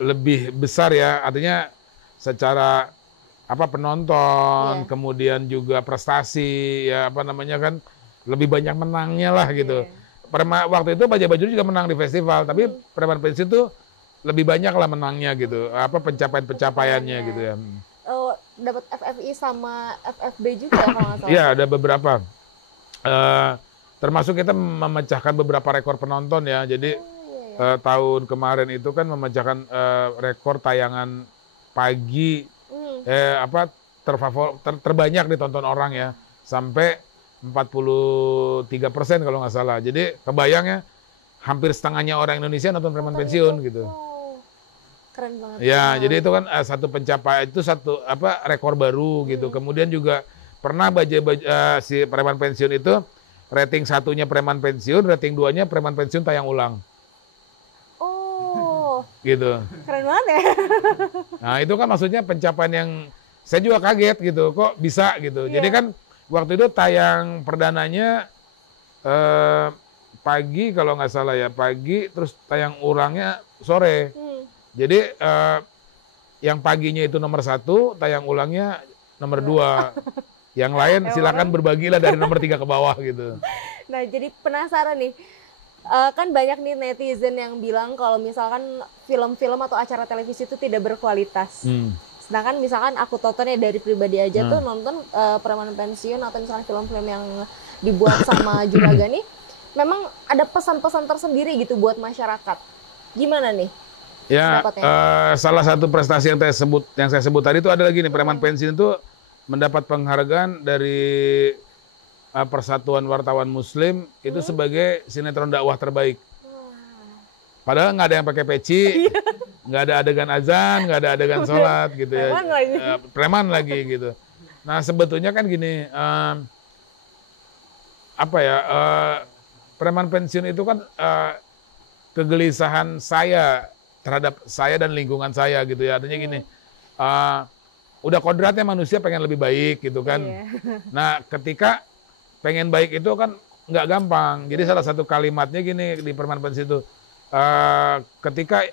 lebih besar ya. Artinya secara penonton, kemudian juga prestasi, ya kan lebih banyak menangnya lah gitu. Waktu itu Bajai Baju juga menang di festival, tapi Preman Pensiun itu lebih banyak lah menangnya gitu, pencapaiannya gitu ya. Oh, dapat FFI sama FFB juga kalau nggak salah. Iya, ada beberapa. Termasuk kita memecahkan beberapa rekor penonton ya. Jadi tahun kemarin itu kan memecahkan rekor tayangan pagi terbanyak ditonton orang ya, sampai 43% kalau nggak salah. Jadi kebayangnya hampir setengahnya orang Indonesia nonton Preman Pensiun gitu. Keren banget. Ya, jadi itu kan satu pencapaian, itu satu rekor baru gitu. Kemudian juga pernah si Preman Pensiun itu rating 1-nya Preman Pensiun, rating 2-nya Preman Pensiun tayang ulang. Oh. Gitu. Keren banget ya. Nah, itu kan maksudnya pencapaian yang saya juga kaget gitu, kok bisa gitu. Jadi kan waktu itu tayang perdananya pagi kalau nggak salah ya, pagi, terus tayang ulangnya sore. Jadi yang paginya itu nomor 1, tayang ulangnya nomor 2. Yang lain silakan berbagilah dari nomor 3 ke bawah gitu. Nah, jadi penasaran nih. Kan banyak nih netizen yang bilang kalau misalkan film-film atau acara televisi itu tidak berkualitas. Sedangkan misalkan aku tontonnya dari pribadi aja tuh nonton Preman Pensiun atau misalkan film-film yang dibuat sama Juragan nih, memang ada pesan-pesan tersendiri gitu buat masyarakat. Gimana nih? Ya, salah satu prestasi yang saya sebut tadi itu ada lagi nih, Preman Pensiun itu mendapat penghargaan dari Persatuan Wartawan Muslim itu sebagai sinetron dakwah terbaik. Padahal nggak ada yang pakai peci, nggak ada adegan azan, nggak ada adegan sholat gitu ya. Preman lagi gitu. Nah sebetulnya kan gini, Preman Pensiun itu kan kegelisahan saya terhadap saya dan lingkungan saya gitu ya. Artinya gini, udah kodratnya manusia pengen lebih baik gitu kan. Nah, ketika pengen baik itu kan nggak gampang. Jadi salah satu kalimatnya gini di Preman Pensiun itu, ketika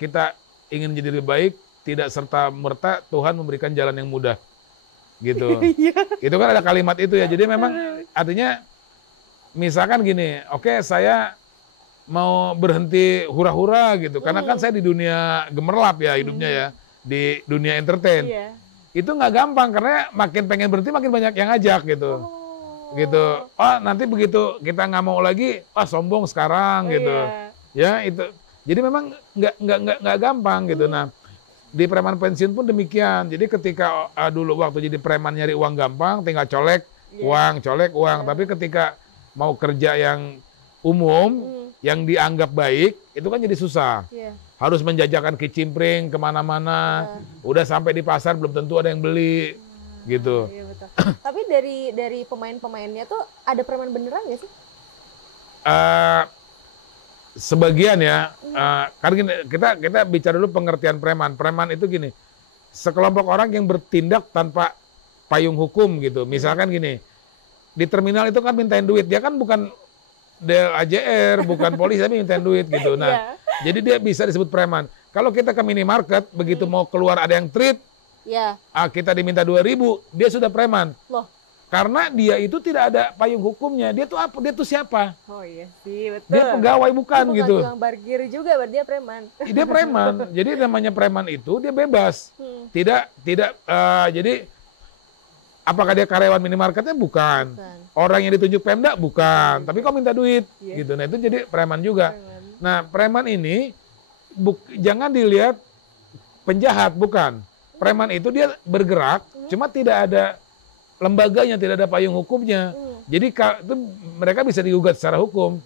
kita ingin menjadi lebih baik, tidak serta merta Tuhan memberikan jalan yang mudah, gitu. Itu kan ada kalimat itu ya. Jadi memang artinya, misalkan gini, oke, saya mau berhenti hura-hura gitu, karena kan saya di dunia gemerlap ya hidupnya ya, di dunia entertain. Itu nggak gampang karena makin pengen berhenti makin banyak yang ngajak gitu. Gitu. Oh, nanti begitu kita nggak mau lagi, sombong sekarang gitu. Ya, itu. Jadi memang nggak gampang gitu. Nah, di Preman Pensiun pun demikian. Jadi ketika dulu waktu jadi preman nyari uang gampang, tinggal colek uang. Tapi ketika mau kerja yang umum, yang dianggap baik, itu kan jadi susah. Harus menjajakan kicimpring kemana-mana. Udah sampai di pasar belum tentu ada yang beli, gitu. Iya, betul. Tapi dari pemain-pemainnya tuh ada preman beneran nggak sih? Sebagian ya. Karena kita bicara dulu pengertian preman. Preman itu gini, sekelompok orang yang bertindak tanpa payung hukum gitu. Misalkan gini, di terminal itu kan mintain duit, dia kan bukan AJR, bukan polisi, tapi mintain duit gitu. Nah, jadi dia bisa disebut preman. Kalau kita ke minimarket, begitu mau keluar ada yang treat, kita diminta 2.000, dia sudah preman. Loh. Karena dia itu tidak ada payung hukumnya. Dia tuh apa? Dia tuh siapa? Oh iya sih, betul. Dia pegawai bukan gitu. Dia tukang parkir juga, berarti dia preman. Dia preman. Jadi namanya preman itu dia bebas. Tidak jadi apakah dia karyawan minimarketnya? Bukan. Orang yang ditunjuk Pemda? Bukan. Tapi kok minta duit? Gitu. Nah, itu jadi preman juga. Nah, preman ini jangan dilihat penjahat, bukan. Preman itu dia bergerak, cuma tidak ada lembaganya, tidak ada payung hukumnya. Jadi itu mereka bisa digugat secara hukum.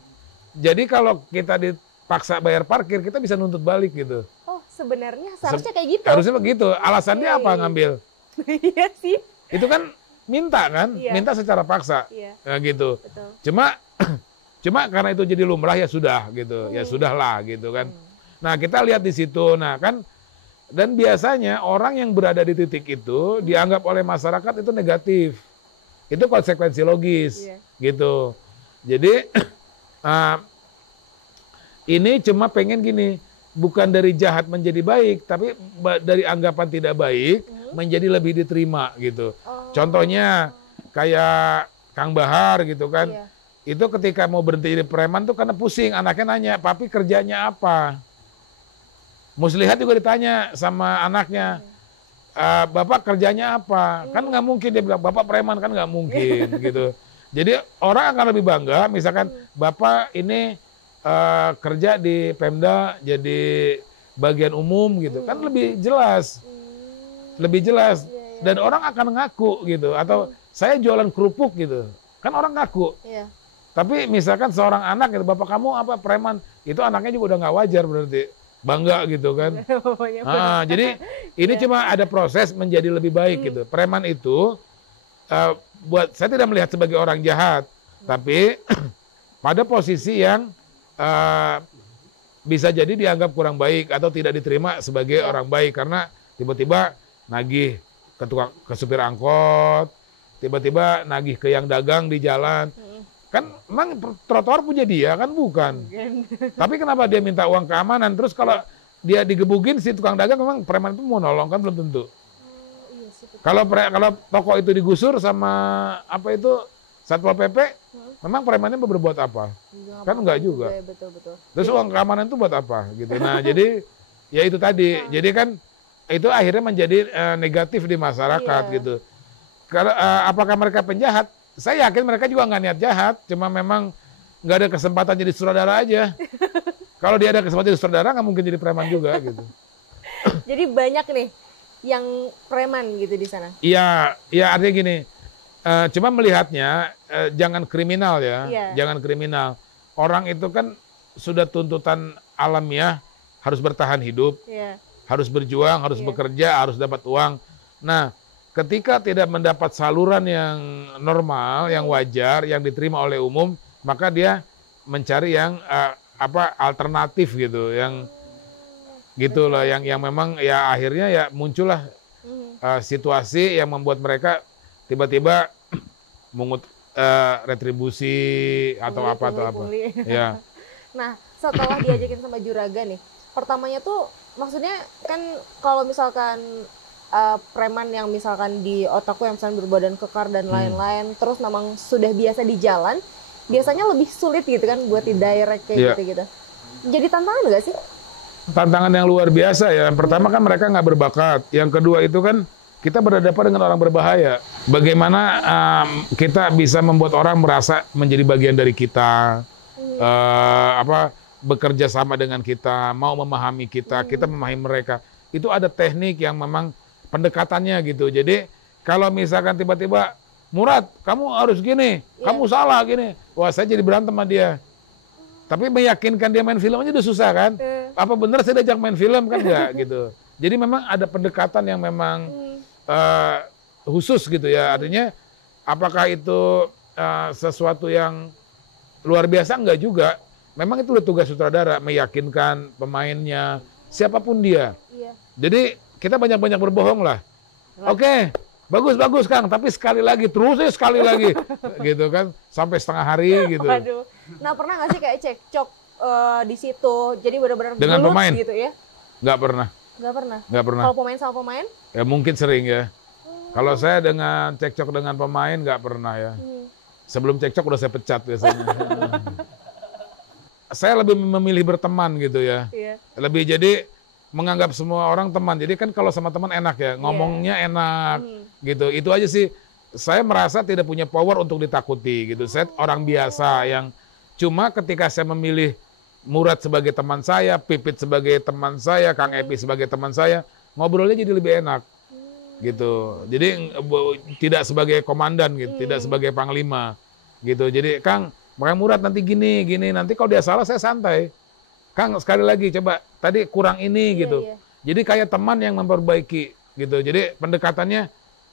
Jadi kalau kita dipaksa bayar parkir, kita bisa nuntut balik gitu. Oh, sebenarnya seharusnya kayak gitu. Harusnya begitu. Alasannya apa ngambil? Iya sih. Itu kan minta kan, minta secara paksa, gitu. Betul. Cuma karena itu jadi lumrah ya sudah gitu, ya sudahlah gitu kan. Nah, kita lihat di situ, nah kan, dan biasanya orang yang berada di titik itu dianggap oleh masyarakat itu negatif. Itu konsekuensi logis, gitu. Jadi ini cuma pengen gini, bukan dari jahat menjadi baik, tapi dari anggapan tidak baik menjadi lebih diterima gitu. Contohnya kayak Kang Bahar gitu kan. Itu ketika mau berhenti jadi preman tuh karena pusing, anaknya nanya, "Papi kerjanya apa?" Muslihat juga ditanya sama anaknya, "Bapak kerjanya apa?" Kan nggak mungkin dia bilang, "Bapak preman," kan nggak mungkin gitu. Jadi orang akan lebih bangga, misalkan Bapak ini kerja di Pemda jadi bagian umum gitu, kan lebih jelas, dan orang akan ngaku gitu. Atau saya jualan kerupuk gitu, kan orang ngaku. Tapi misalkan seorang anak gitu, "Bapak kamu apa preman?" Itu anaknya juga udah nggak wajar berarti, bangga gitu kan. Jadi ini cuma ada proses menjadi lebih baik gitu. Preman itu buat saya tidak melihat sebagai orang jahat, tapi pada posisi yang bisa jadi dianggap kurang baik atau tidak diterima sebagai orang baik karena tiba-tiba nagih ke supir angkot, tiba-tiba nagih ke yang dagang di jalan. Kan emang trotoar punya dia kan bukan. Tapi kenapa dia minta uang keamanan? Terus kalau dia digebukin si tukang dagang, memang preman itu mau nolong kan belum tentu. Kalau toko itu digusur sama apa itu Satpol PP, memang premannya berbuat apa? Kan enggak juga. Betul. Terus uang keamanan itu buat apa gitu. Nah, jadi ya itu tadi. Jadi kan itu akhirnya menjadi negatif di masyarakat gitu. Kalau apakah mereka penjahat? Saya yakin mereka juga nggak niat jahat, cuma memang nggak ada kesempatan jadi sutradara aja. Kalau dia ada kesempatan jadi sutradara, nggak mungkin jadi preman juga gitu. Jadi banyak nih yang preman gitu di sana. Iya, artinya gini. Cuma melihatnya jangan kriminal ya, jangan kriminal. Orang itu kan sudah tuntutan alamiah, harus bertahan hidup, harus berjuang, harus bekerja, harus dapat uang. Nah, ketika tidak mendapat saluran yang normal, yang wajar, yang diterima oleh umum, maka dia mencari yang alternatif gitu, yang gitulah, yang memang ya akhirnya ya muncullah situasi yang membuat mereka tiba-tiba mengut retribusi atau apa atau apa. Ya. Nah, setelah diajakin sama Juragan nih, pertamanya tuh maksudnya kan kalau misalkan preman yang misalkan di otakku yang misalnya berbadan kekar dan lain-lain, terus memang sudah biasa di jalan, biasanya lebih sulit gitu kan buat di direct kayak gitu-gitu. Jadi tantangan nggak sih? Tantangan yang luar biasa ya. Yang pertama kan mereka nggak berbakat. Yang kedua itu kan kita berhadapan dengan orang berbahaya. Bagaimana kita bisa membuat orang merasa menjadi bagian dari kita, bekerja sama dengan kita, mau memahami kita, kita memahami mereka. Itu ada teknik yang memang pendekatannya gitu. Jadi kalau misalkan tiba-tiba, Murad, kamu harus gini, kamu salah gini. Wah, saya jadi berantem sama dia. Tapi meyakinkan dia main film aja udah susah kan? Apa bener saya diajak main film kan enggak gitu. Jadi memang ada pendekatan yang memang khusus gitu ya. Artinya apakah itu sesuatu yang luar biasa? Enggak juga. Memang itu udah tugas sutradara, meyakinkan pemainnya, siapapun dia. Jadi kita banyak-banyak berbohong lah. Oke, bagus Kang, tapi sekali lagi, terus sekali lagi. Gitu kan, sampai setengah hari gitu. Waduh. Nah, pernah nggak sih kayak cekcok di situ? Jadi benar-benar dengan pemain gitu ya? Nggak pernah. Nggak pernah. Kalau pemain sama pemain? Ya mungkin sering ya. Kalau saya dengan cekcok dengan pemain nggak pernah ya. Sebelum cekcok udah saya pecat biasanya. Saya lebih memilih berteman gitu ya. Lebih jadi menganggap semua orang teman. Jadi kan kalau sama teman enak ya, ngomongnya enak gitu. Itu aja sih. Saya merasa tidak punya power untuk ditakuti gitu. Saya orang biasa yang cuma ketika saya memilih Murad sebagai teman saya, Pipit sebagai teman saya, Kang Epi sebagai teman saya, ngobrolnya jadi lebih enak gitu. Jadi tidak sebagai komandan gitu, tidak sebagai panglima gitu. Jadi Kang, makanya Murad nanti gini, nanti kalau dia salah saya santai. Kang sekali lagi coba tadi kurang ini gitu. Jadi kayak teman yang memperbaiki gitu. Jadi pendekatannya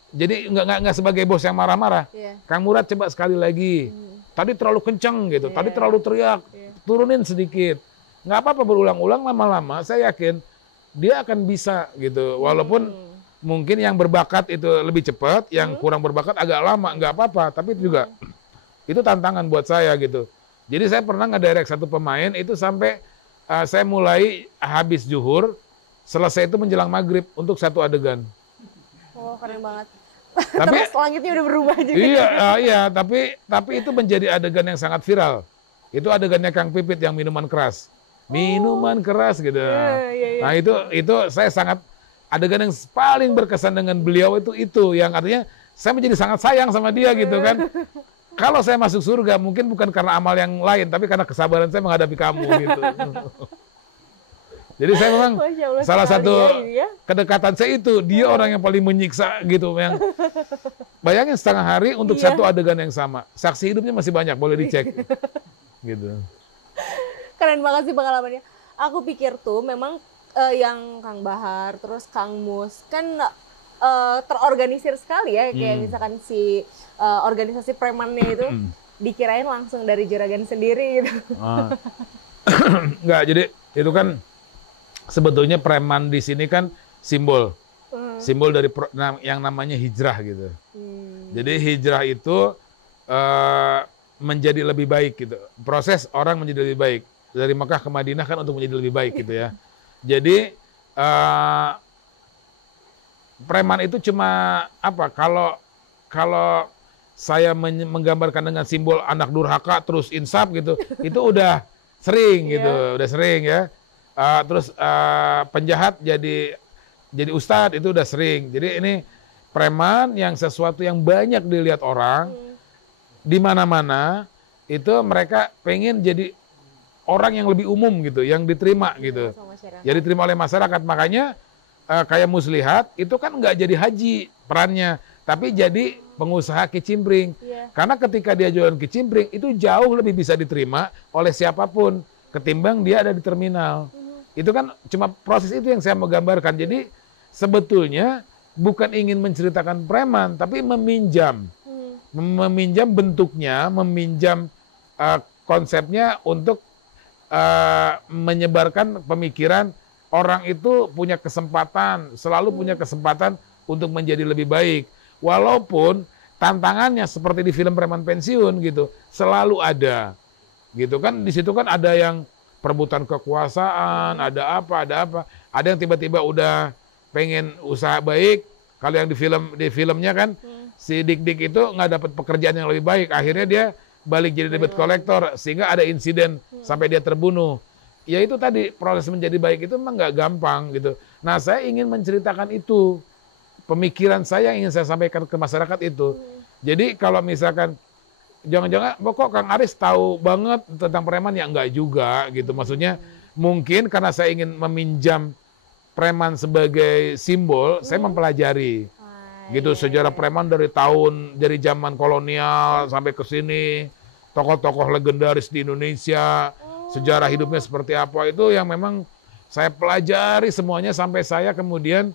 jadi nggak sebagai bos yang marah-marah. Kang Murad coba sekali lagi. Tadi terlalu kenceng gitu, tadi terlalu teriak, turunin sedikit. Nggak apa-apa berulang-ulang, lama-lama saya yakin dia akan bisa gitu. Walaupun mungkin yang berbakat itu lebih cepat, yang kurang berbakat agak lama, nggak apa-apa. Tapi juga itu tantangan buat saya gitu. Jadi saya pernah ngedirect satu pemain itu sampai saya mulai habis zuhur, selesai itu menjelang maghrib untuk satu adegan. Oh, keren banget. Tapi terus langitnya udah berubah juga. Iya, tapi itu menjadi adegan yang sangat viral. Itu adegannya Kang Pipit yang minuman keras. Minuman keras gitu. Nah, itu saya sangat adegan yang paling berkesan dengan beliau itu yang artinya saya menjadi sangat sayang sama dia gitu kan. Kalau saya masuk surga mungkin bukan karena amal yang lain, tapi karena kesabaran saya menghadapi kamu gitu. Jadi saya memang salah satu kedekatan saya itu, dia orang yang paling menyiksa gitu. Yang bayangin setengah hari untuk satu adegan yang sama. Saksi hidupnya masih banyak, boleh dicek. Gitu. Keren banget sih pengalamannya. Aku pikir tuh memang yang Kang Bahar, terus Kang Mus, kan terorganisir sekali ya. Kayak misalkan si organisasi premannya itu dikirain langsung dari Juragan sendiri gitu. Enggak, jadi itu kan sebetulnya preman di sini kan simbol dari yang namanya hijrah gitu. Jadi hijrah itu menjadi lebih baik gitu. Proses orang menjadi lebih baik dari Mekah ke Madinah kan untuk menjadi lebih baik gitu ya. Jadi preman itu cuma apa? Kalau saya menggambarkan dengan simbol anak durhaka terus insaf gitu, itu udah sering gitu, udah sering ya. Terus penjahat jadi ustadz itu udah sering. Jadi ini preman yang sesuatu yang banyak dilihat orang di mana-mana itu mereka pengen jadi orang yang lebih umum gitu, yang diterima gitu. Jadi diterima oleh masyarakat. Makanya kayak Muslihat itu kan nggak jadi haji perannya, tapi jadi pengusaha kicimpring. Karena ketika dia jualan kicimpring itu jauh lebih bisa diterima oleh siapapun ketimbang dia ada di terminal. Itu kan cuma proses itu yang saya mau gambarkan. Jadi sebetulnya bukan ingin menceritakan preman, tapi meminjam. Meminjam bentuknya, meminjam konsepnya untuk menyebarkan pemikiran orang itu punya kesempatan, selalu punya kesempatan untuk menjadi lebih baik. Walaupun tantangannya seperti di film Preman Pensiun gitu, selalu ada. Gitu kan, di situ kan ada yang perebutan kekuasaan, ada apa. Ada yang tiba-tiba udah pengen usaha baik. Kalau yang di filmnya kan si Dik-Dik itu nggak dapat pekerjaan yang lebih baik, akhirnya dia balik jadi debt collector sehingga ada insiden sampai dia terbunuh. Ya itu tadi, proses menjadi baik itu memang nggak gampang gitu. Nah, saya ingin menceritakan itu. Pemikiran saya ingin saya sampaikan ke masyarakat itu. Jadi kalau misalkan jangan-jangan kok Kang Aris tahu banget tentang preman, ya enggak juga gitu. Maksudnya mungkin karena saya ingin meminjam preman sebagai simbol, saya mempelajari gitu sejarah preman dari zaman kolonial sampai ke sini, tokoh-tokoh legendaris di Indonesia, sejarah hidupnya seperti apa, itu yang memang saya pelajari semuanya sampai saya kemudian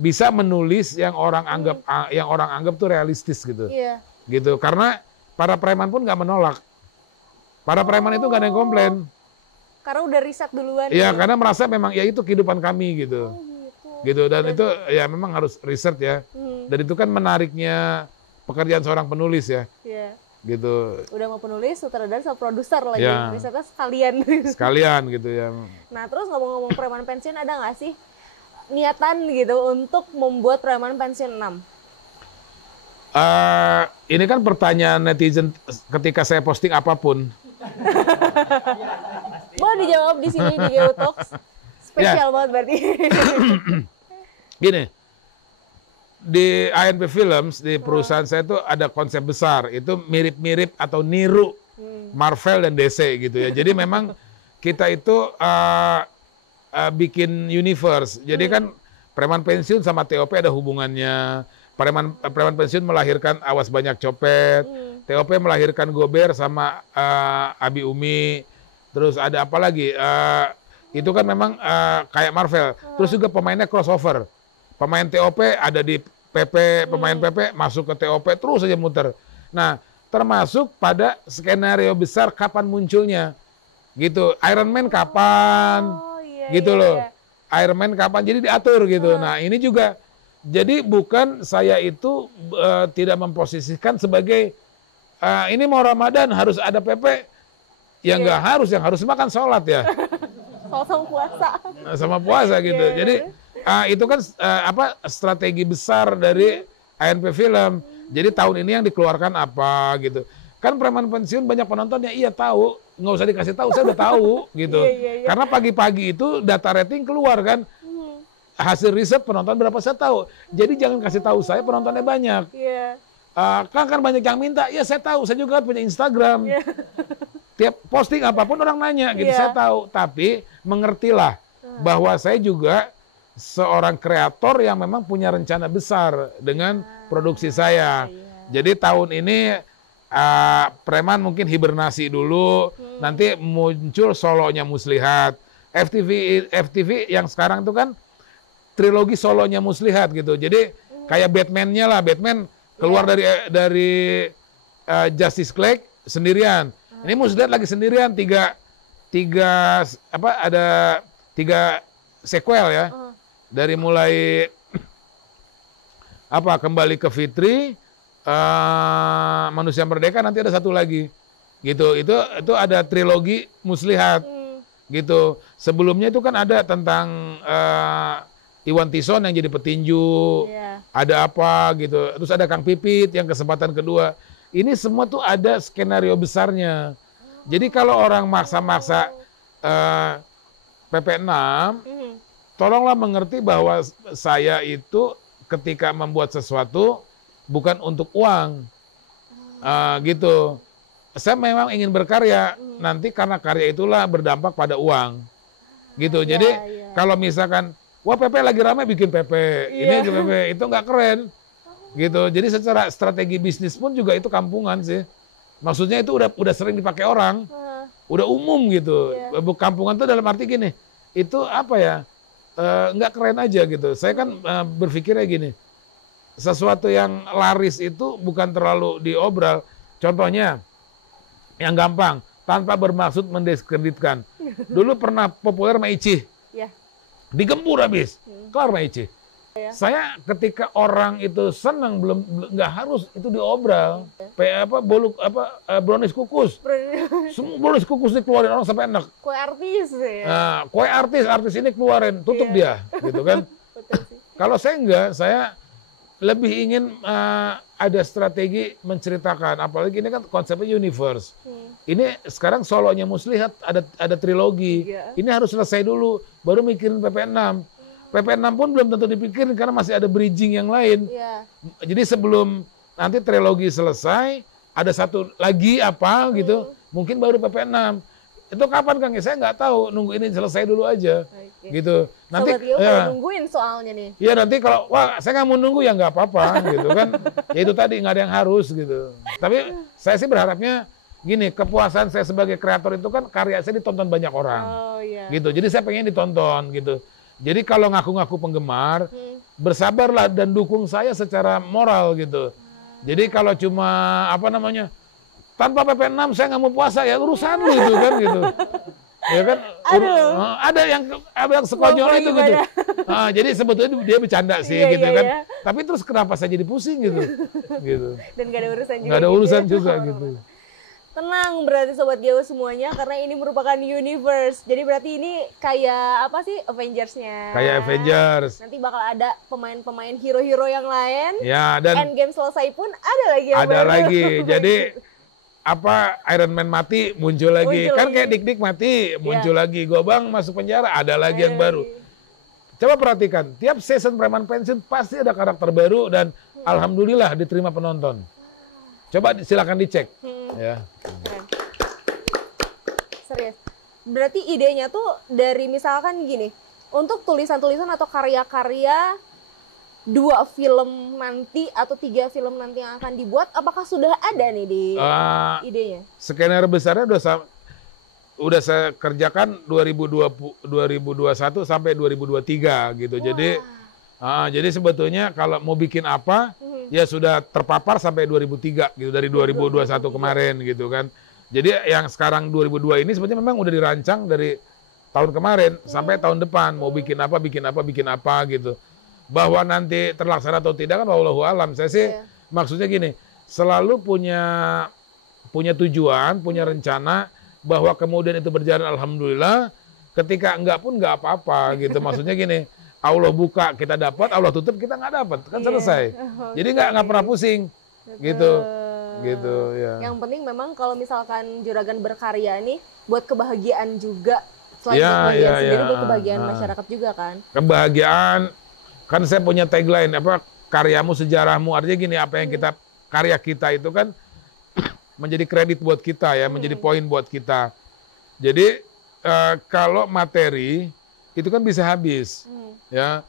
bisa menulis yang orang anggap tuh realistis gitu. Iya. Gitu. Karena para preman pun nggak menolak. Para preman itu nggak ada yang komplain. Karena udah riset duluan. Iya, karena merasa memang ya itu kehidupan kami gitu. Gitu. Dan itu ya memang harus riset ya. Dan itu kan menariknya pekerjaan seorang penulis ya. Iya. Gitu. Udah mau penulis, sutradara sama produser lagi. Ya. Risetnya sekalian. Sekalian gitu ya. Nah, terus ngomong-ngomong Preman Pensiun, ada nggak sih niatan gitu untuk membuat Preman Pensiun 6? Ini kan pertanyaan netizen ketika saya posting apapun. Boleh dijawab di sini di Geotalks. Spesial banget berarti. Gini, di ANP Films, di perusahaan saya tuh ada konsep besar. Itu mirip-mirip atau niru Marvel dan DC gitu ya. Jadi memang kita itu bikin universe. Jadi kan Preman Pensiun sama TOP ada hubungannya. Preman Pensiun melahirkan Awas Banyak Copet. TOP melahirkan Gober sama Abi Umi. Terus ada apa lagi? Itu kan memang kayak Marvel. Terus juga pemainnya crossover. Pemain TOP ada di PP, pemain PP masuk ke TOP, terus saja muter. Nah, termasuk pada skenario besar kapan munculnya. Gitu. Iron Man kapan? Gitu loh. Iron Man kapan, jadi diatur gitu. Nah, ini juga, jadi bukan saya itu tidak memposisikan sebagai ini mau Ramadan harus ada PP, ya nggak harus, yang harus makan sholat ya. Sama puasa. Sama puasa gitu. Jadi itu kan strategi besar dari ANP Film. Jadi tahun ini yang dikeluarkan apa gitu. Kan Preman Pensiun banyak penontonnya, iya tahu, nggak usah dikasih tahu, saya udah tahu gitu. Karena pagi-pagi itu data rating keluar kan, hasil riset penonton berapa saya tahu. Jadi jangan kasih tahu saya penontonnya banyak. Kan banyak yang minta, ya saya tahu, saya juga punya Instagram. Tiap posting apapun orang nanya gitu, saya tahu. Tapi mengertilah bahwa saya juga seorang kreator yang memang punya rencana besar dengan produksi saya. Jadi tahun ini Preman mungkin hibernasi dulu, nanti muncul solonya Muslihat. FTV yang sekarang tuh kan trilogi solonya Muslihat gitu. Jadi kayak Batman-nya lah, Batman keluar dari Justice League sendirian. Ini Muslihat lagi sendirian, ada tiga sequel ya. Dari mulai Kembali ke Fitri, Manusia Merdeka, nanti ada satu lagi gitu. Itu ada trilogi Muslihat gitu. Sebelumnya itu kan ada tentang Iwan Tison yang jadi petinju, ada apa gitu. Terus ada Kang Pipit yang kesempatan kedua. Ini semua tuh ada skenario besarnya. Jadi kalau orang maksa-maksa PP6, tolonglah mengerti bahwa saya itu ketika membuat sesuatu bukan untuk uang, gitu. Saya memang ingin berkarya, nanti karena karya itulah berdampak pada uang, gitu. Jadi kalau misalkan, wah PP lagi ramai bikin PP, ini PP, itu nggak keren, gitu. Jadi secara strategi bisnis pun juga itu kampungan sih. Maksudnya itu udah sering dipakai orang, udah umum gitu. Kampungan itu dalam arti gini, itu nggak keren aja gitu. Saya kan berpikirnya gini. Sesuatu yang laris itu bukan terlalu diobral. Contohnya, yang gampang, tanpa bermaksud mendiskreditkan. Dulu pernah populer Maici. Digempur habis, kelar Maici. Saya ketika orang itu senang nggak harus itu diobral. Brownies kukus. Semua brownies kukus dikeluarin orang sampai enak. Kue artis ya. Nah, kue artis ini keluarin, tutup dia, gitu kan. Kalau saya enggak, saya lebih ingin ada strategi menceritakan, apalagi ini kan konsepnya universe. Ini sekarang solonya Muslihat ada trilogi. Ini harus selesai dulu, baru mikirin PP6. PP6 pun belum tentu dipikirin karena masih ada bridging yang lain. Jadi sebelum nanti trilogi selesai, ada satu lagi apa gitu, mungkin baru PP6. Itu kapan Kang? Saya nggak tahu, nunggu ini selesai dulu aja. Gitu. Nanti nungguin soalnya nih. Iya nanti kalau saya nggak mau nunggu ya nggak apa-apa gitu kan. Ya itu tadi nggak ada yang harus gitu. Tapi saya sih berharapnya gini, kepuasan saya sebagai kreator itu kan karya saya ditonton banyak orang. Gitu. Jadi saya pengen ditonton gitu. Jadi kalau ngaku-ngaku penggemar, bersabarlah dan dukung saya secara moral gitu. Jadi kalau cuma tanpa PP6 saya nggak mau puasa ya urusan lu itu kan gitu. Ya kan? Ada yang sekonyol itu gitu. Jadi sebetulnya dia bercanda sih gitu kan. Tapi terus kenapa saya jadi pusing gitu. Dan nggak ada urusan juga. Nggak ada urusan juga gitu. Tenang berarti Sobat Jawa semuanya, karena ini merupakan universe. Jadi berarti ini kayak apa sih Avengers-nya? Kayak Avengers. Nanti bakal ada pemain-pemain hero-hero yang lain. Ya, dan Endgame selesai pun ada lagi yang ada baru. lagi. Jadi Iron Man mati muncul lagi. Kan kayak Dik-Dik mati muncul lagi. Gobang masuk penjara ada lagi yang baru. Coba perhatikan, tiap season Preman Pensiun pasti ada karakter baru dan alhamdulillah diterima penonton. Coba silakan dicek. Ya. Serius. Berarti idenya tuh dari misalkan gini, untuk tulisan-tulisan atau karya-karya 2 film nanti atau 3 film nanti yang akan dibuat, apakah sudah ada nih di idenya? Skenario besarnya udah saya kerjakan 2021 sampai 2023 gitu. Jadi sebetulnya kalau mau bikin apa ya sudah terpapar sampai 2003 gitu, dari 2021 kemarin gitu kan. Jadi yang sekarang 2002 ini sebetulnya memang udah dirancang dari tahun kemarin sampai tahun depan mau bikin apa gitu. Bahwa nanti terlaksana atau tidak kan wallahu alam. Saya sih maksudnya gini, selalu punya tujuan, punya rencana, bahwa kemudian itu berjalan alhamdulillah, ketika enggak pun enggak apa-apa gitu. Maksudnya gini, Allah buka kita dapat, Allah tutup kita nggak dapat, kan selesai. Jadi nggak pernah pusing, gitu ya. Yang penting memang kalau misalkan Juragan berkarya nih buat kebahagiaan juga, selain sendiri buat kebahagiaan masyarakat juga kan. Kebahagiaan, kan saya punya tagline karyamu sejarahmu, artinya gini, apa yang karya kita itu kan menjadi kredit buat kita ya, menjadi poin buat kita. Jadi kalau materi itu kan bisa habis. Ya,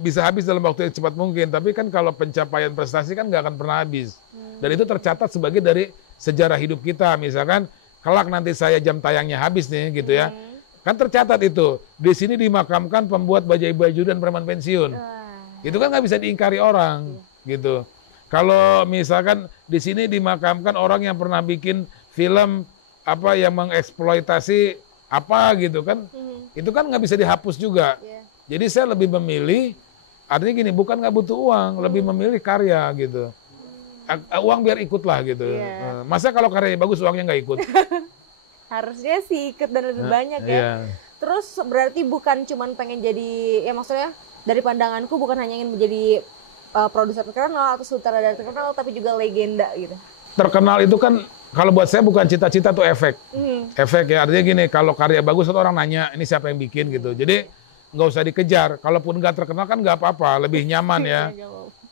bisa habis dalam waktu yang cepat mungkin, tapi kan kalau pencapaian prestasi kan nggak akan pernah habis. Dan itu tercatat sebagai dari sejarah hidup kita. Misalkan kelak nanti saya jam tayangnya habis nih gitu ya, kan tercatat itu di sini dimakamkan pembuat Bajai Baju dan Preman Pensiun. Itu kan nggak bisa diingkari orang gitu. Kalau misalkan di sini dimakamkan orang yang pernah bikin film yang mengeksploitasi gitu kan. Itu kan nggak bisa dihapus juga. Jadi saya lebih memilih, artinya gini, bukan nggak butuh uang, lebih memilih karya gitu. Uang biar ikut lah gitu. Masa kalau karyanya bagus uangnya nggak ikut? Harusnya sih ikut dan lebih banyak ya. Terus berarti bukan cuman pengen jadi, ya maksudnya dari pandanganku bukan hanya ingin menjadi produser terkenal atau sutradara terkenal, tapi juga legenda gitu. Terkenal itu kan kalau buat saya bukan cita-cita tuh efek. Efek ya, artinya gini, kalau karya bagus orang nanya, ini siapa yang bikin gitu. Jadi nggak usah dikejar. Kalaupun nggak terkenal kan nggak apa-apa, lebih nyaman ya.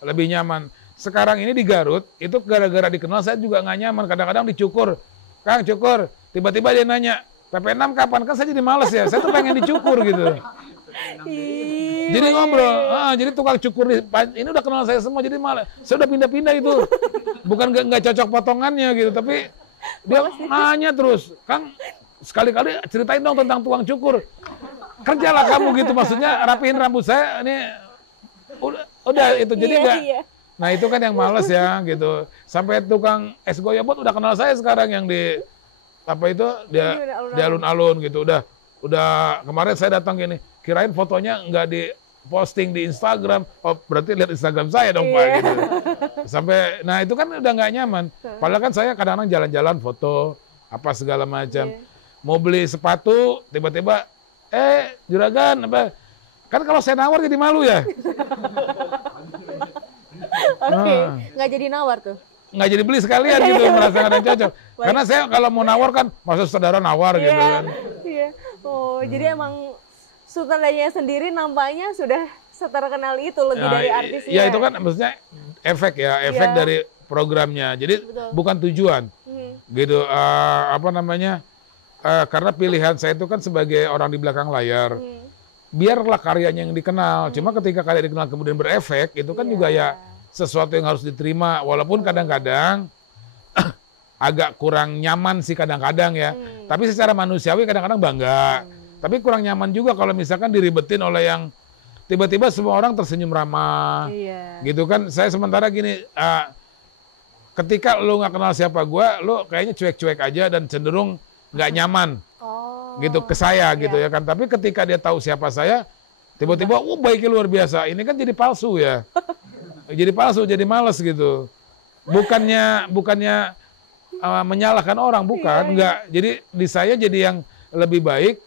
Lebih nyaman. Sekarang ini di Garut, itu gara-gara dikenal saya juga nggak nyaman. Kadang-kadang dicukur. Kang, cukur. Tiba-tiba dia nanya, PP6 kapan? Kan saya jadi males ya. Saya tuh pengen dicukur gitu. Jadi ngobrol, jadi tukang cukur ini udah kenal saya semua, jadi malah saya udah pindah-pindah itu, bukan nggak cocok potongannya gitu, tapi dia nanya terus, Kang sekali-kali ceritain dong tentang tukang cukur, kerjalah kamu gitu, maksudnya rapihin rambut saya ini udah itu, jadi nggak, nah itu kan yang males ya gitu, sampai tukang es goyobot udah kenal saya sekarang yang di dia di alun-alun gitu, udah kemarin saya datang gini. Kirain fotonya nggak di posting di Instagram, oh berarti lihat Instagram saya dong Pak gitu. Sampai, nah itu kan udah nggak nyaman. Padahal kan saya kadang-kadang jalan-jalan foto, apa segala macam. Mau beli sepatu, tiba-tiba, Juragan, apa? Kan kalau saya nawar jadi malu ya. Oke, nggak jadi nawar tuh. Nggak jadi beli sekalian gitu, merasa nggak ada yang cocok. Karena saya kalau mau nawar kan, maksud saudara nawar gitu kan. Iya. Oh, jadi emang sutradaranya sendiri nampaknya sudah terkenal itu lebih dari artisnya. Ya itu kan maksudnya efek ya, efek dari programnya. Jadi bukan tujuan. Gitu, apa namanya, karena pilihan saya itu kan sebagai orang di belakang layar. Biarlah karyanya yang dikenal. Cuma ketika karya dikenal kemudian berefek, itu kan juga ya sesuatu yang harus diterima. Walaupun kadang-kadang agak kurang nyaman sih kadang-kadang ya. Tapi secara manusiawi kadang-kadang bangga. Tapi kurang nyaman juga kalau misalkan diribetin oleh yang tiba-tiba semua orang tersenyum ramah. Gitu kan. Saya sementara gini, ketika lo nggak kenal siapa gue, lo kayaknya cuek-cuek aja dan cenderung nggak nyaman. Gitu ke saya gitu ya kan. Tapi ketika dia tahu siapa saya, tiba-tiba, baiknya luar biasa. Ini kan jadi palsu ya. Jadi palsu, jadi males gitu. Bukannya menyalahkan orang, bukan, enggak. Jadi di saya jadi yang lebih baik,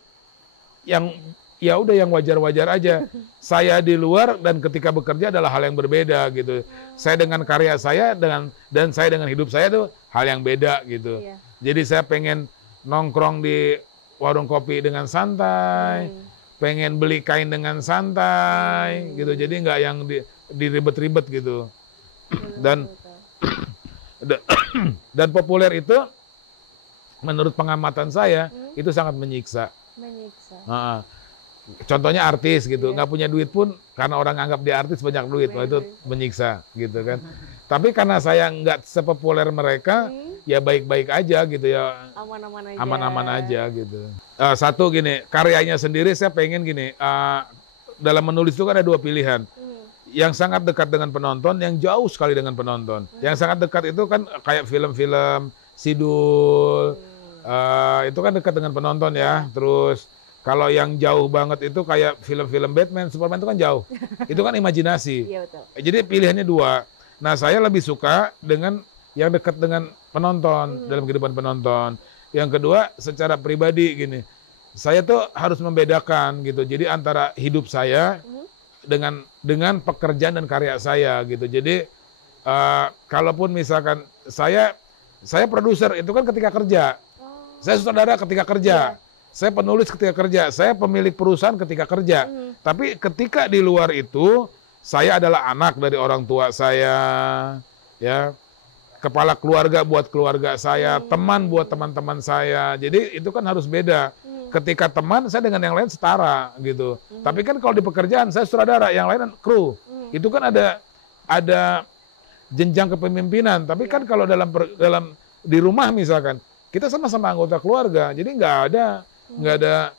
yang ya udah yang wajar-wajar aja. Saya di luar dan ketika bekerja adalah hal yang berbeda gitu. Saya dengan karya saya dan saya dengan hidup saya itu hal yang beda gitu. Jadi saya pengen nongkrong di warung kopi dengan santai, pengen beli kain dengan santai gitu. Jadi nggak yang diribet-ribet gitu. Dan populer itu menurut pengamatan saya itu sangat menyiksa. Contohnya artis gitu, nggak punya duit pun karena orang anggap dia artis banyak duit, itu menyiksa gitu kan. Tapi karena saya nggak sepopuler mereka, ya baik-baik aja gitu ya, aman-aman aja gitu. Satu gini, karyanya sendiri saya pengen gini, dalam menulis itu kan ada dua pilihan. Yang sangat dekat dengan penonton, yang jauh sekali dengan penonton. Yang sangat dekat itu kan kayak film-film Sidul, itu kan dekat dengan penonton ya. Terus kalau yang jauh banget itu kayak film-film Batman, Superman itu kan jauh. Itu kan imajinasi. Jadi pilihannya dua. Nah saya lebih suka dengan yang dekat dengan penonton, dalam kehidupan penonton. Yang kedua secara pribadi gini, saya tuh harus membedakan gitu. Jadi antara hidup saya dengan pekerjaan dan karya saya gitu. Jadi kalaupun misalkan saya produser itu kan ketika kerja, saya sutradara ketika kerja, saya penulis ketika kerja, saya pemilik perusahaan ketika kerja. Tapi ketika di luar itu, saya adalah anak dari orang tua saya, ya, kepala keluarga buat keluarga saya, teman buat teman-teman saya. Jadi itu kan harus beda. Ketika teman, saya dengan yang lain setara gitu. Tapi kan kalau di pekerjaan, saya sutradara, yang lain kru. Itu kan ada jenjang kepemimpinan. Tapi kan kalau dalam di rumah misalkan, kita sama-sama anggota keluarga. Jadi nggak ada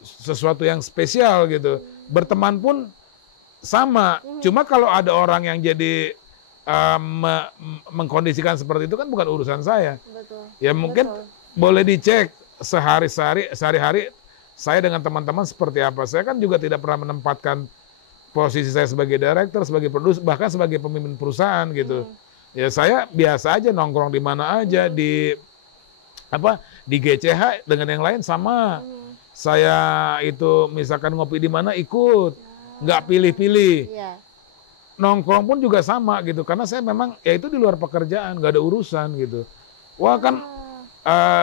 sesuatu yang spesial gitu. Berteman pun sama. Cuma kalau ada orang yang jadi mengkondisikan seperti itu kan bukan urusan saya. Ya mungkin boleh dicek sehari-hari saya dengan teman-teman seperti apa. Saya kan juga tidak pernah menempatkan posisi saya sebagai director, sebagai produser, bahkan sebagai pemimpin perusahaan gitu. Ya saya biasa aja nongkrong di mana aja, di GCH dengan yang lain sama. Saya itu misalkan ngopi di mana ikut, nggak pilih-pilih. Nongkrong pun juga sama gitu, karena saya memang ya itu di luar pekerjaan, nggak ada urusan gitu. Wah kan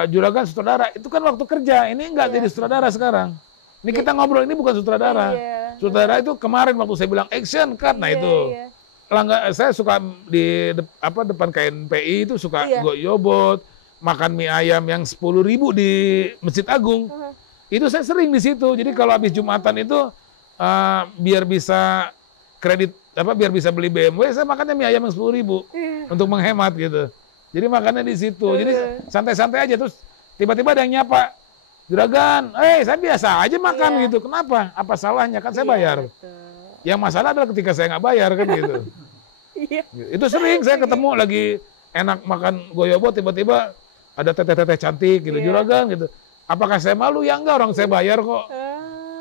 Juragan sutradara, itu kan waktu kerja, ini nggak jadi sutradara sekarang. Ini kita ngobrol, ini bukan sutradara. Sutradara itu kemarin waktu saya bilang action cut, nah itu. Saya suka di depan KNPI itu suka goyobot, makan mie ayam yang 10.000 di Masjid Agung. Itu saya sering di situ. Jadi kalau habis Jumatan itu biar bisa kredit biar bisa beli BMW, saya makannya mie ayam yang 10.000 untuk menghemat gitu. Jadi makannya di situ. Jadi santai-santai aja, terus tiba-tiba ada yang nyapa, Juragan, saya biasa aja makan gitu. Kenapa? Apa salahnya? Kan saya bayar. Yang masalah adalah ketika saya nggak bayar kan gitu. Itu sering saya ketemu lagi enak makan goyobot, tiba-tiba ada teteh-teteh cantik gitu, Juragan gitu. Apakah saya malu? Ya enggak, orang saya bayar kok.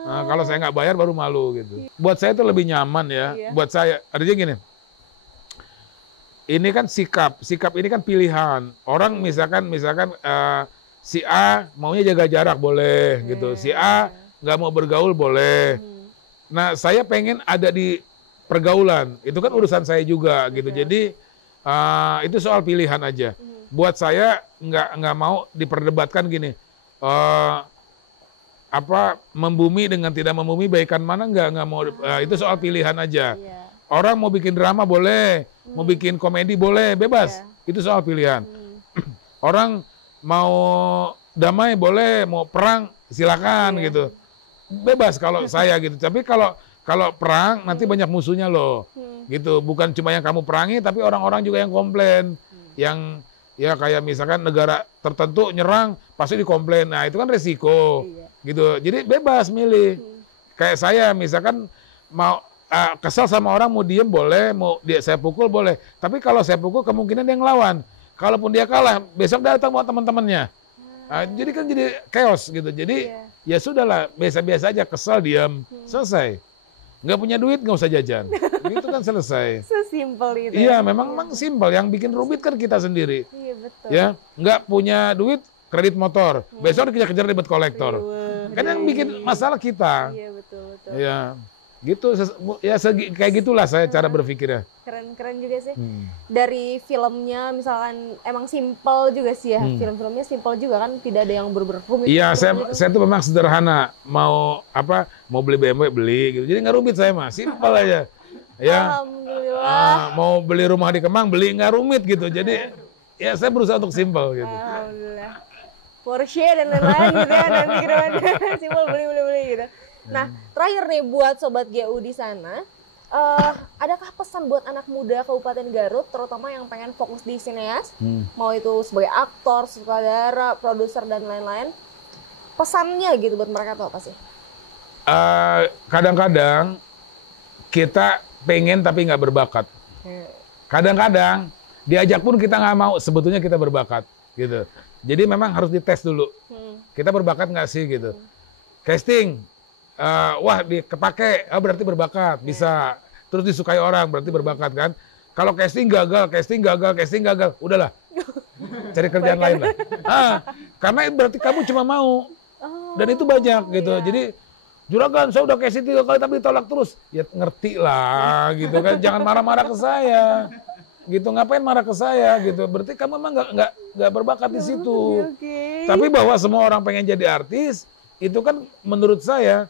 Nah, kalau saya nggak bayar baru malu gitu. Buat saya itu lebih nyaman ya. Buat saya, artinya gini. Ini kan sikap ini kan pilihan. Orang misalkan si A maunya jaga jarak boleh gitu. Si A nggak mau bergaul boleh. Nah, saya pengen ada di pergaulan. Itu kan urusan saya juga gitu. Jadi itu soal pilihan aja. Buat saya nggak mau diperdebatkan gini. Membumi dengan tidak membumi baikan mana nggak mau itu soal pilihan aja. Orang mau bikin drama boleh, mau bikin komedi boleh, bebas. Itu soal pilihan. Orang mau damai boleh, mau perang silakan gitu. Bebas kalau saya gitu. Tapi kalau perang nanti banyak musuhnya loh. Gitu. Bukan cuma yang kamu perangi tapi orang-orang juga yang komplain. Yang ya kayak misalkan negara tertentu nyerang pasti dikomplain. Nah, itu kan resiko. Gitu. Jadi bebas milih. Kayak saya misalkan mau kesel sama orang mau diem boleh, mau saya pukul boleh. Tapi kalau saya pukul kemungkinan dia ngelawan. Kalaupun dia kalah, besok datang buat teman-temannya. Jadi kan jadi chaos gitu. Jadi ya sudahlah, biasa-biasa aja, kesel diam, selesai. Nggak punya duit nggak usah jajan. Gitu kan selesai. Sesimpel itu. Iya, memang simpel. Yang bikin rumit kan kita sendiri. Iya betul. Ya, nggak punya duit kredit motor. Besok dikejar-kejar ribet kolektor. Kan yang bikin masalah kita. Iya betul. Iya. Gitu ya kayak gitulah saya cara berpikirnya. Keren juga sih. Dari filmnya misalkan emang simpel juga sih ya. Film-filmnya simpel juga kan, tidak ada yang rumit. Iya, saya tuh memang sederhana. Mau beli BMW beli gitu. Jadi nggak rumit saya mah, simpel aja. Ya. Alhamdulillah. Mau beli rumah di Kemang beli nggak rumit gitu. Jadi ya saya berusaha untuk simpel gitu. Alhamdulillah. Porsche dan lain-lain gitu ya, nanti ke depannya simpel beli gitu. Nah, terakhir nih buat Sobat GU di sana, adakah pesan buat anak muda Kabupaten Garut, terutama yang pengen fokus di sineas, mau itu sebagai aktor, sutradara, produser, dan lain-lain, pesannya gitu buat mereka tuh apa sih? Kadang-kadang kita pengen tapi nggak berbakat. Kadang-kadang diajak pun kita nggak mau, sebetulnya kita berbakat gitu. Jadi memang harus dites dulu. Kita berbakat nggak sih gitu. Casting. Wah kepake, berarti berbakat, bisa. Terus disukai orang, berarti berbakat kan. Kalau casting gagal, udahlah. Cari kerjaan lain lah. Karena berarti kamu cuma mau. Dan itu banyak gitu. Jadi, juragan saya udah casting 3 kali tapi ditolak terus. Ya ngerti lah gitu kan. Jangan marah-marah ke saya. Gitu, ngapain marah ke saya gitu. Berarti kamu memang nggak berbakat di situ. Tapi bahwa semua orang pengen jadi artis, itu kan menurut saya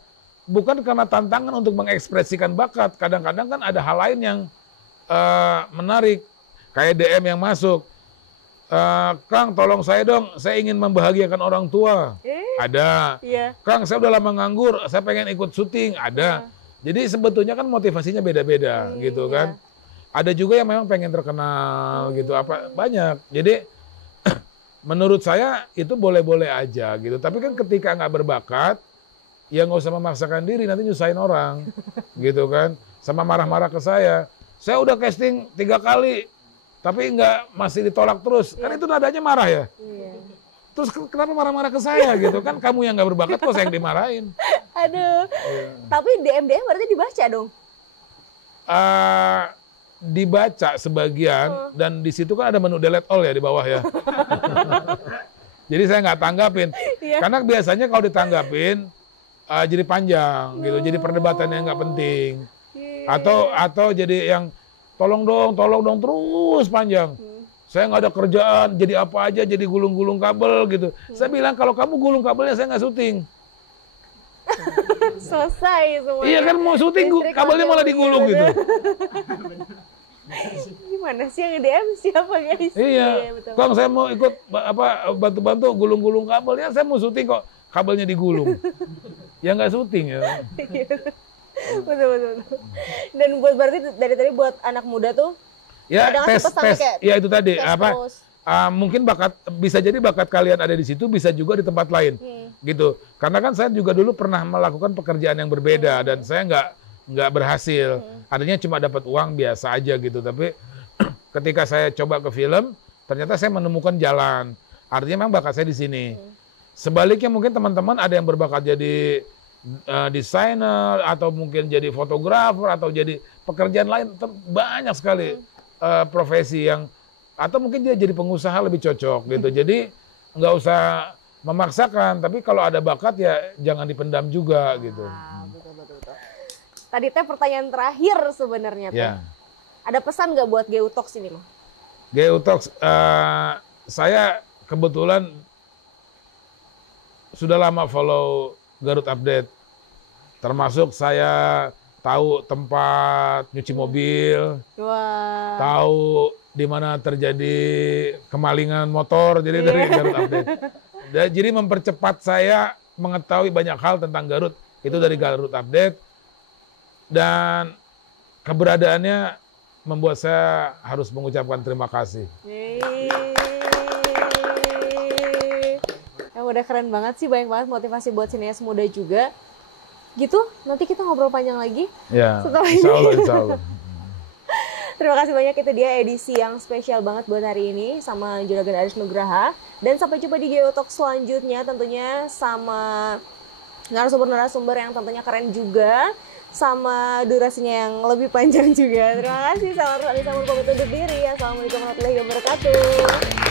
bukan karena tantangan untuk mengekspresikan bakat. Kadang-kadang kan ada hal lain yang menarik. Kayak DM yang masuk. Kang, tolong saya dong. Saya ingin membahagiakan orang tua. Ada. Kang, saya udah lama nganggur. Saya pengen ikut syuting. Ada. Jadi sebetulnya kan motivasinya beda-beda gitu kan. Ada juga yang memang pengen terkenal gitu. Banyak. Jadi menurut saya itu boleh-boleh aja gitu. Tapi kan ketika nggak berbakat, ya nggak usah memaksakan diri, nanti nyusahin orang, gitu kan. Sama marah-marah ke saya. Saya udah casting 3 kali, tapi masih ditolak terus. Kan itu nadanya marah ya. Terus kenapa marah-marah ke saya gitu kan? Kamu yang nggak berbakat kok saya yang dimarahin. Aduh. Tapi DM berarti dibaca dong? Dibaca sebagian, dan di situ kan ada menu delete all ya di bawah ya. Jadi saya nggak tanggapin. Karena biasanya kalau ditanggapin, jadi panjang gitu, jadi perdebatan yang nggak penting, atau jadi yang tolong dong terus panjang. Saya nggak ada kerjaan, jadi apa aja, jadi gulung-gulung kabel gitu. Saya bilang kalau kamu gulung kabelnya saya nggak syuting. Selesai semuanya. Iya kan mau syuting, kabelnya malah digulung gitu. Gimana sih yang DM siapa guys? Iya, Kang saya mau ikut bantu-bantu gulung-gulung kabel, ya saya mau syuting kok kabelnya digulung. Ya nggak syuting ya. Betul. Dan berarti dari tadi buat anak muda tuh ya tes. Ya itu tadi mungkin bisa jadi bakat kalian ada di situ, bisa juga di tempat lain. Gitu. Karena kan saya juga dulu pernah melakukan pekerjaan yang berbeda dan saya nggak berhasil. Artinya cuma dapat uang biasa aja gitu. Tapi ketika saya coba ke film, ternyata saya menemukan jalan. Artinya memang bakat saya di sini. Sebaliknya mungkin teman-teman ada yang berbakat jadi desainer atau mungkin jadi fotografer atau jadi pekerjaan lain, banyak sekali profesi yang atau mungkin dia jadi pengusaha lebih cocok gitu. Jadi nggak usah memaksakan, tapi kalau ada bakat ya jangan dipendam juga gitu. Betul. Tadi teh pertanyaan terakhir sebenarnya teh. Ya. Ada pesan nggak buat Geutox ini mah? Geutox, saya kebetulan sudah lama follow Garut Update. Termasuk saya tahu tempat nyuci mobil, tahu di mana terjadi kemalingan motor, jadi dari Garut Update. Jadi mempercepat saya mengetahui banyak hal tentang Garut, itu dari Garut Update. Dan keberadaannya membuat saya harus mengucapkan terima kasih. Udah keren banget sih, banyak banget motivasi buat sinias muda juga. Gitu, nanti kita ngobrol panjang lagi. Ya, setelah insya Allah, ini. insya Allah. Terima kasih banyak, itu dia edisi yang spesial banget buat hari ini sama Juragan Aris Nugraha. Dan sampai jumpa di Geutox selanjutnya tentunya sama narasumber-narasumber yang tentunya keren juga. Sama durasinya yang lebih panjang juga. Terima kasih, selamat pamit undur diri. Assalamualaikum warahmatullahi wabarakatuh.